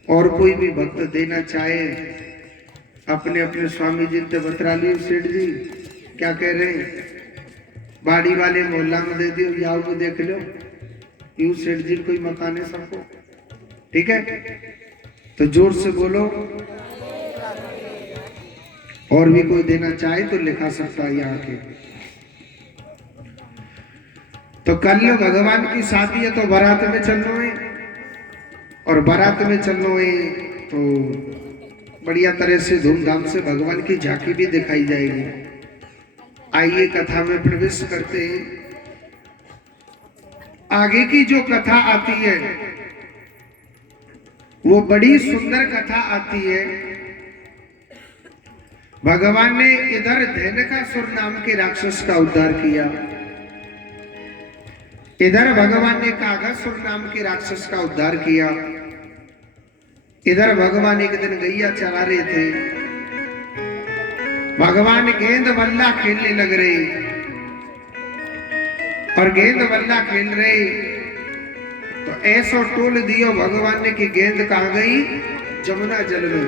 और कोई भी भक्त देना चाहे अपने अपने स्वामी जी ने बतरा लियो। सेठ जी क्या कह रहे हैं, बाड़ी वाले मोहल्ला में दे दियो, याओ को देख लो, यूं सेठ जी कोई मकान है सबको, ठीक है? तो जोर से बोलो। और भी कोई देना चाहे तो लिखा सकता है यहाँ के। तो कल भगवान की शादी है तो बारात में चलना है, और बारात में चलना है तो बढ़िया तरह से धूमधाम से भगवान की झांकी भी दिखाई जाएगी। आइए कथा में प्रवेश करते हैं। आगे की जो कथा आती है वो बड़ी सुंदर कथा आती है। भगवान ने इधर धेनुकासुर नाम के राक्षस का उद्धार किया, इधर भगवान ने काघासुर नाम के राक्षस का उद्धार किया। इधर भगवान एक दिन गैया चरा रहे थे, भगवान गेंद बल्ला खेलने लग रहे, और गेंद बल्ला खेल रहे तो ऐसा टोल दियो भगवान ने कि गेंद कहां गई, जमुना जल में।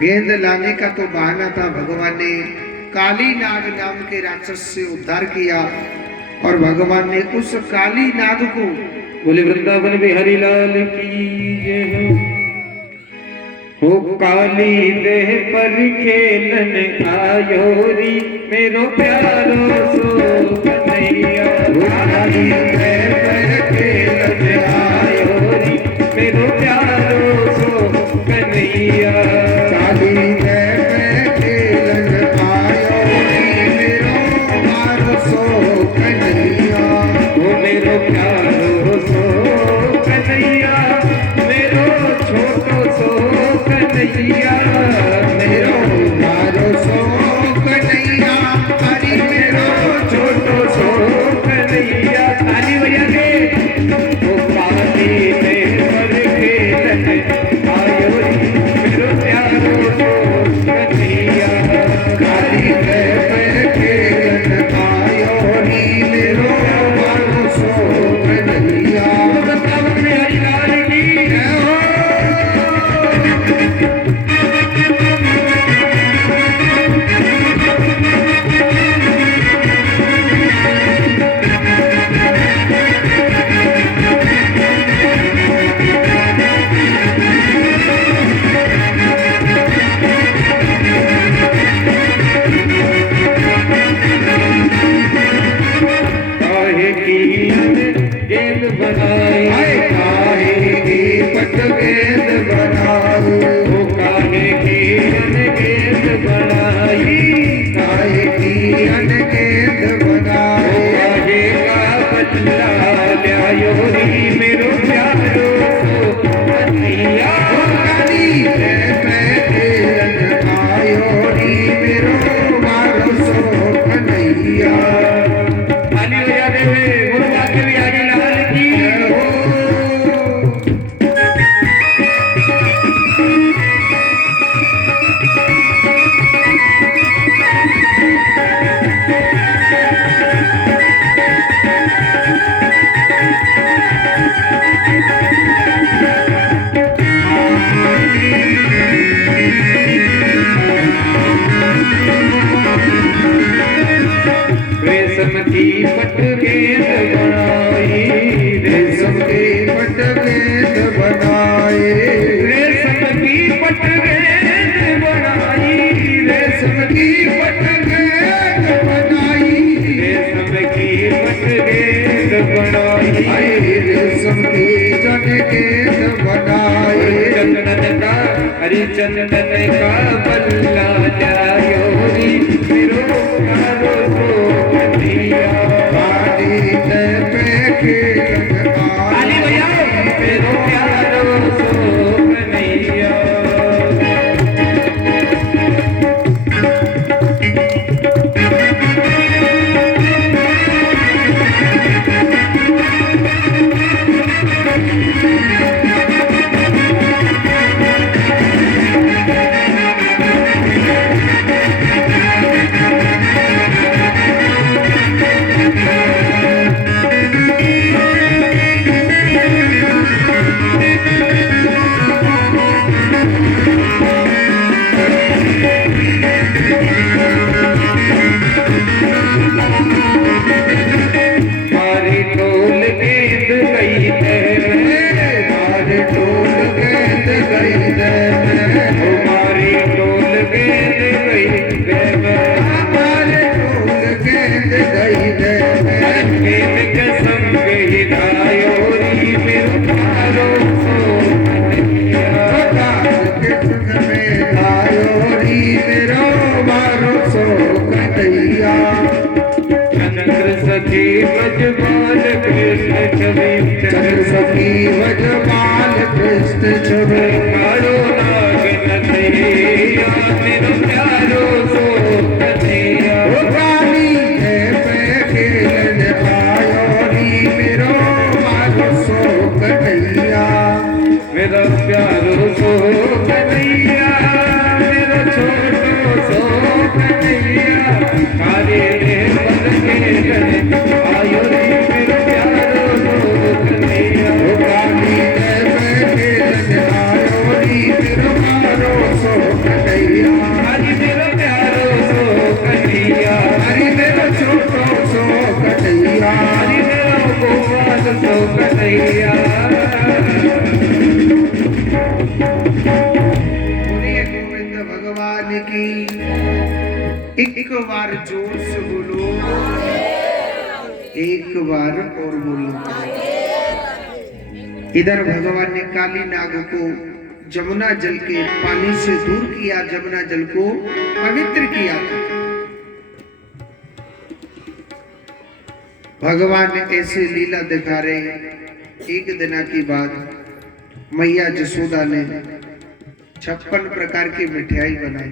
गेंद लाने का तो बहाना था, भगवान ने काली नाग नाम के राक्षस से उद्धार किया, और भगवान ने उस काली नाग को, बोले वृंदावन बिहारी लाल की जय हो। काली देह पर खेलन आयोरी, मेरो प्यारो सो कन्हैया। काली देह पर खेलन आयोरी, मेरो प्यारो सो कन्हैया। काली देह पर खेलन आयोरी, मेरो प्यारो सो कन्हैया। वो मेरो प्यारो सो कन्हैया, मेरो छोटो सो कन्हैया, मेरो प्यारो सो कन्हैया, हरि मेरो छोटो सो कन्हैया। ताली बजा के। वो काली देह पर खेलन आयोरी, मेरो प्यारो सो कन्हैया। काली देह पर खेलन आयोरी, मेरो प्यारो सो कन्हैया। वृंदावन बिहारी लाल की जय हो। काहे की गेंद बनाई, हाय काहे की पट गेंद बनाई, वो काहे की गेंद बनाई, काहे की गेंद बनाई। काहे का बदला ल्यायोरी, मेरो प्यारो सो कन्हैया। काली देह पर खेलन आयोरी, मेरो प्यारो सो कन्हैया। ताली बजाते हुए गुरुवाक्य बिहारी लाल की जय हो। रेशम की पट गेंद बनाई, रेशम की पट गेंद बनाई, रेशम की पट गेंद बनाई, रेशम की पट गेंद बनाई, रेशम की पट गेंद बनाई। हाय रेशम की जन गेंद बनाई। चंदन का हरि चंदन का बल्ला ल्यायोरी, मेरो प्यारो सो कन्हैया। काली देह पे खेलन ताली बजाओ। मेरो प्यारो सो कन्हैया। व्रजपाल कृष्ण छवि चल सखी व्रजपाल कृष्ण छवि कालो नाग नथैया तेरो प्यारो सो कन्हैया काली है पे खेलन आयो नी मेरो मारो सो कन्हैया मेरा प्यारो सो कन्हैया मेरा छोटो सो कन्हैया काले पल के गले आयो रे मेरा प्यारो सो कन्हैया काली है पे खेलन आयो नी मेरो मारो सो कन्हैया हरि मेरा प्यारो सो कन्हैया हरि मेरो छोटो सो कन्हैया हरि मेरा गोपाल सो कन्हैया बोलिए गोविंद भगवान की एक बार जोर से बोलो एक बार और बोलो इधर भगवान ने काली नाग को जमुना जल के पानी से दूर किया जमुना जल को पवित्र किया था भगवान ऐसे लीला दिखा रहे हैं एक दिन की बात मैया जसोदा ने 56 प्रकार की मिठाई बनाई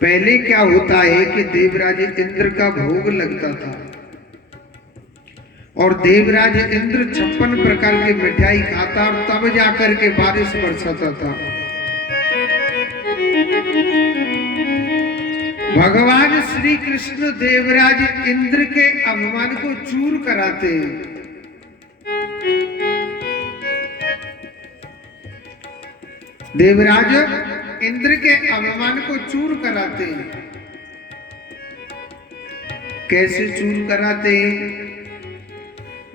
पहले क्या होता है कि देवराज इंद्र का भोग लगता था और देवराज इंद्र 56 प्रकार की मिठाई खाता और तब जाकर के बारिश बरसाता था भगवान श्री कृष्ण देवराज इंद्र के अभिमान को चूर कराते देवराज इंद्र के अभिमान को चूर कराते हैं कैसे चूर कराते हैं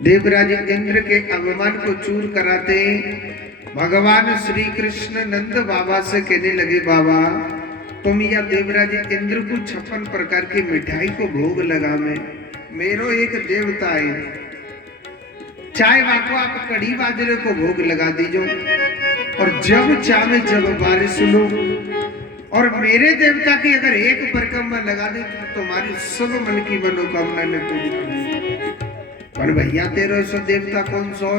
देवराज इंद्र के अभिमान को चूर कराते हैं भगवान श्री कृष्ण नंद बाबा से कहने लगे बाबा तुम या देवराज इंद्र को 56 प्रकार की मिठाई को भोग लगा में मेरो एक देवता है चाहे वाको आप कड़ी बाजरे को भोग लगा दीजो और जब चाहे जब बारिश लो और मेरे देवता की अगर एक परिक्रमा लगा दे तो तुम्हारी सब मन की मनोकामना ने पूरी कर पर भैया तेरो सो देवता कौन सो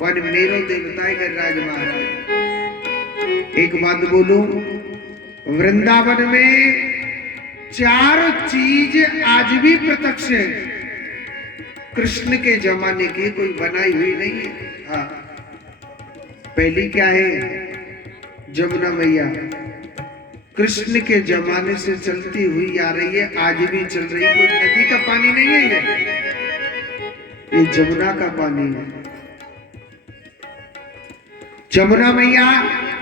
वन मेरो देवता है गणराज महाराज एक बात बोलूं वृंदावन में 4 चीज आज भी प्रत्यक्ष है कृष्ण के जमाने की कोई बनाई हुई नहीं है हाँ पहली क्या है जमुना मैया कृष्ण के जमाने से चलती हुई आ रही है आज भी चल रही कोई नदी का पानी नहीं है ये जमुना का पानी है जमुना मैया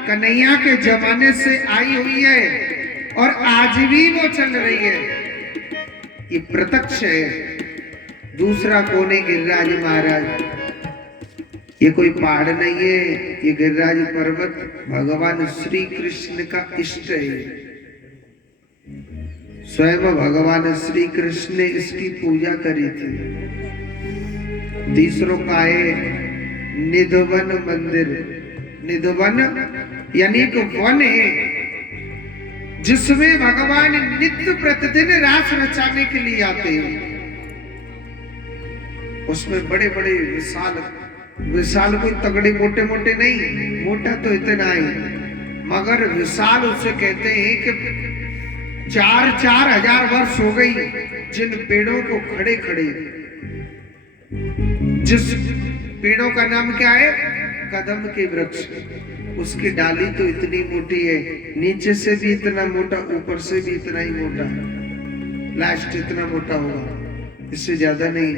कन्हैया के जमाने से आई हुई है और आज भी वो चल रही है ये प्रत्यक्ष है दूसरा कौन है गिरिराज महाराज ये कोई पहाड़ नहीं है ये गिरिराज पर्वत भगवान श्री कृष्ण का इष्ट है स्वयं भगवान श्री कृष्ण ने इसकी पूजा करी थी तीसरों का है निधवन मंदिर निधवन यानी एक वन है जिसमें भगवान नित्य प्रतिदिन रास रचाने के लिए आते हैं उसमें बड़े बड़े विशाल कोई तगड़े मोटे मोटे नहीं मोटा तो इतना ही मगर विशाल उसे कहते हैं कि 4,000 वर्ष हो गई जिन पेड़ों को खड़े खड़े जिस पेड़ों का नाम क्या है कदम के वृक्ष उसकी डाली तो इतनी मोटी है नीचे से भी इतना मोटा ऊपर से भी इतना ही मोटा लास्ट इतना मोटा होगा इससे ज्यादा नहीं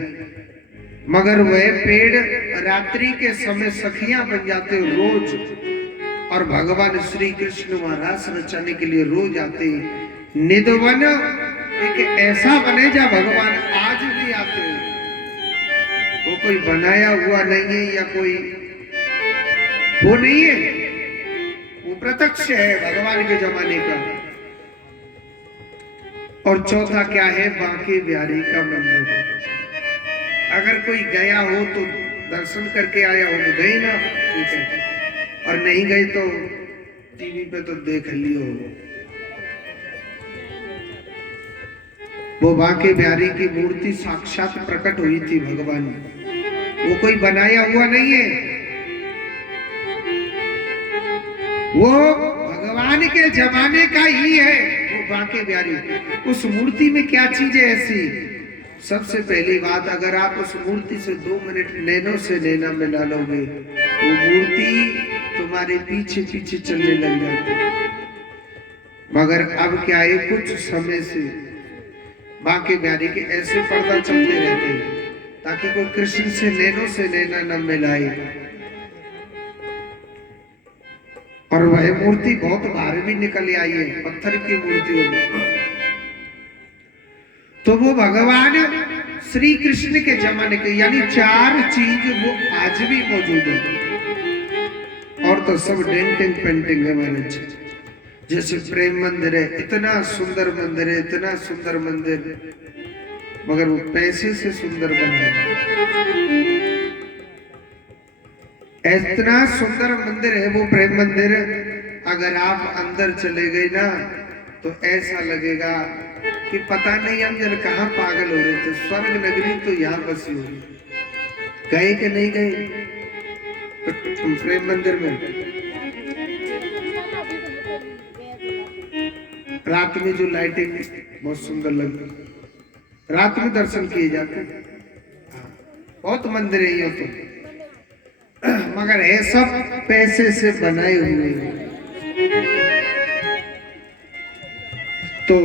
मगर वह पेड़ रात्रि के समय सखियां बन जाते रोज और भगवान श्री कृष्ण वहां रास रचाने के लिए रोज आते निधवन एक ऐसा बने जा भगवान आज भी आते वो कोई बनाया हुआ नहीं है या कोई वो नहीं है वो प्रत्यक्ष है भगवान के जमाने का और चौथा क्या है बांके बिहारी का मंदिर अगर कोई गया हो तो दर्शन करके आया हो तो गए ना ठीक है और नहीं गए तो टीवी पे तो देख लियो वो बांके बिहारी की मूर्ति साक्षात प्रकट हुई थी भगवान, वो कोई बनाया हुआ नहीं है, वो भगवान के जमाने का ही है वो बांके बिहारी। उस मूर्ति में क्या चीज है ऐसी? सबसे पहली बात, अगर आप उस मूर्ति से 2 मिनट नैनो से नैना मिला लोगे, वो मूर्ति तुम्हारे पीछे पीछे चलने लग जाती। मगर अब क्या है, कुछ समय से बांके बिहारी के ऐसे पर्दा चलते रहते हैं ताकि कोई कृष्ण से नैना न मिलाए। और वह मूर्ति बहुत बाहर भी निकल आई है, पत्थर की मूर्ति है। तो वो भगवान श्री कृष्ण के जमाने के, यानी 4 चीज वो आज भी मौजूद है। और तो सब डेंटिंग पेंटिंग है महाराज। जैसे प्रेम मंदिर है, इतना सुंदर मंदिर है, इतना सुंदर मंदिर, मगर वो पैसे से सुंदर बना है। इतना सुंदर मंदिर है वो प्रेम मंदिर, अगर आप अंदर चले गए ना तो ऐसा लगेगा कि पता नहीं हम जन कहाँ पागल हो रहे थे। स्वर्ग नगरी तो यहाँ बसी हुई। गए कि नहीं गए प्रेम मंदिर में? रात में जो लाइटिंग बहुत सुंदर लगती, रात में दर्शन किए जाते। बहुत मंदिर है ये तो, मगर है सब पैसे से बनाए हुए। तो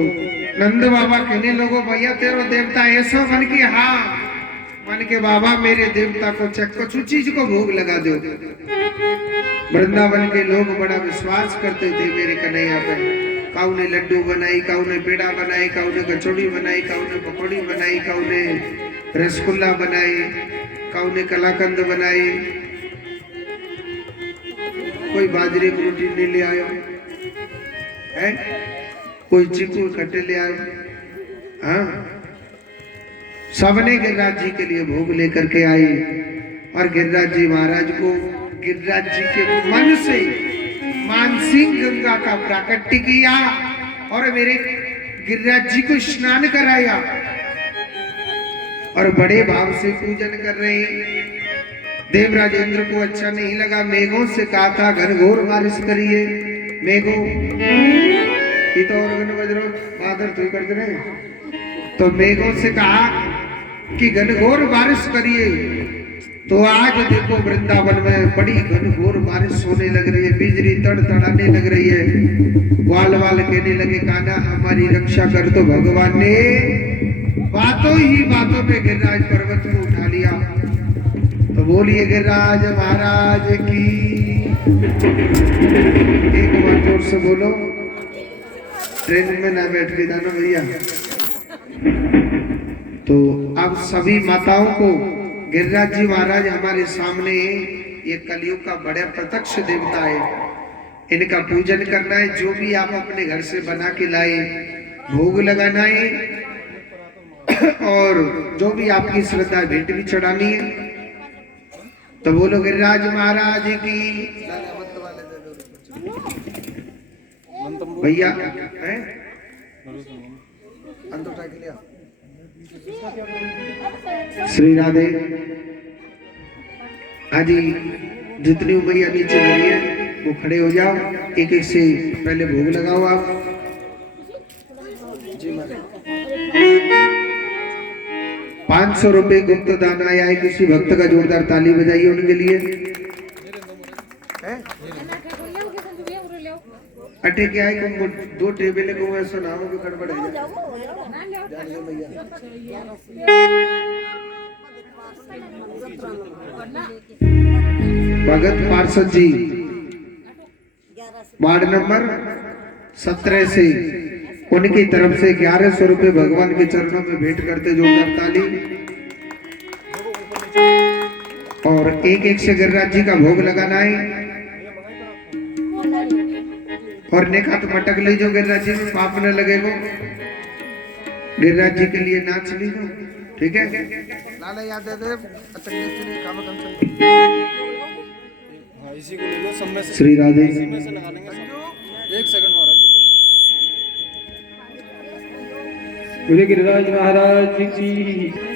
नंद बाबा कहने लोगो, भैया तेरो देवता ऐसा मन के, हाँ मन के बाबा मेरे देवता को कुछ चीज को भोग लगा दो। वृंदावन के लोग बड़ा विश्वास करते थे मेरे कन्हैया पे। काऊ ने लड्डू बनाई, काऊ ने पेड़ा बनाई, काऊ ने कचौड़ी बनाई, काऊ ने पकौड़ी बनाई, काऊ ने रसगुल्ला बनाई, काऊ ने कलाकंद बनाई, कोई बाजरे की रोटी नहीं ले आयो है, कोई चीकू इकट्ठे ले आयो। हाँ, सबने गिरिराज जी के लिए भोग लेकर के आई। और गिरिराज जी महाराज को, गिरिराज जी के मन से मानसिंह गंगा का प्राकट्य किया और मेरे गिरिराज जी को स्नान कराया और बड़े भाव से पूजन कर रहे हैं। देवराजेंद्र को अच्छा नहीं लगा, मेघों से कहा था घनघोर बारिश करिए। मेघों ये तो और बजरो बादल तो कर रहे, तो मेघों से कहा कि घनघोर बारिश करिए। तो आज देखो वृंदावन में बड़ी घनघोर बारिश होने लग रही है, बिजली तड़तड़ाने लग रही है। ग्वाल वाल कहने लगे, कान्हा हमारी रक्षा कर। तो भगवान ने बातों ही बातों पे गिरिराज पर्वत को उठा लिया। तो बोलिए गिरिराज महाराज की, एक बार जोर से बोलो, ट्रेन में ना बैठ के जाना भैया। तो अब सभी माताओं को गिरिराज जी महाराज हमारे सामने, ये कलयुग का बड़ा प्रत्यक्ष देवता है, इनका पूजन करना है। जो भी आप अपने घर से बना के लाए भोग लगाना है और जो भी आपकी श्रद्धा भेंट भी चढ़ानी है। तो बोलो गिरिराज महाराज की। भैया श्री राधे। आज जितनी भैया नीचे लगी है वो खड़े हो जाओ, एक एक से पहले भोग लगाओ आप जी। 500 रुपए गुप्त दान आया है, किसी भक्त का जोरदार ताली बजाइए उनके लिए। अटे क्या है, दो टेबल को ऐसा ना हो कि गड़बड़ है। भगत पार्षद जी वार्ड नंबर 17 से, उनकी तरफ से 1100 रुपए भगवान के चरणों में भेंट करते जोरदार ताली। और एक एक से गिरिराज जी का भोग लगाना है। और नेक हाथ मटक ले जो गिरिराज जी में पाप न लगेगा। गिरिराज जी के लिए नाच ली दो, ठीक है। लाला याद दे काम इसी को ले लो, सब में से श्री राधे। इसी में से लगा लेंगे, एक सेकंड महाराज। बोले गिरिराज महाराज की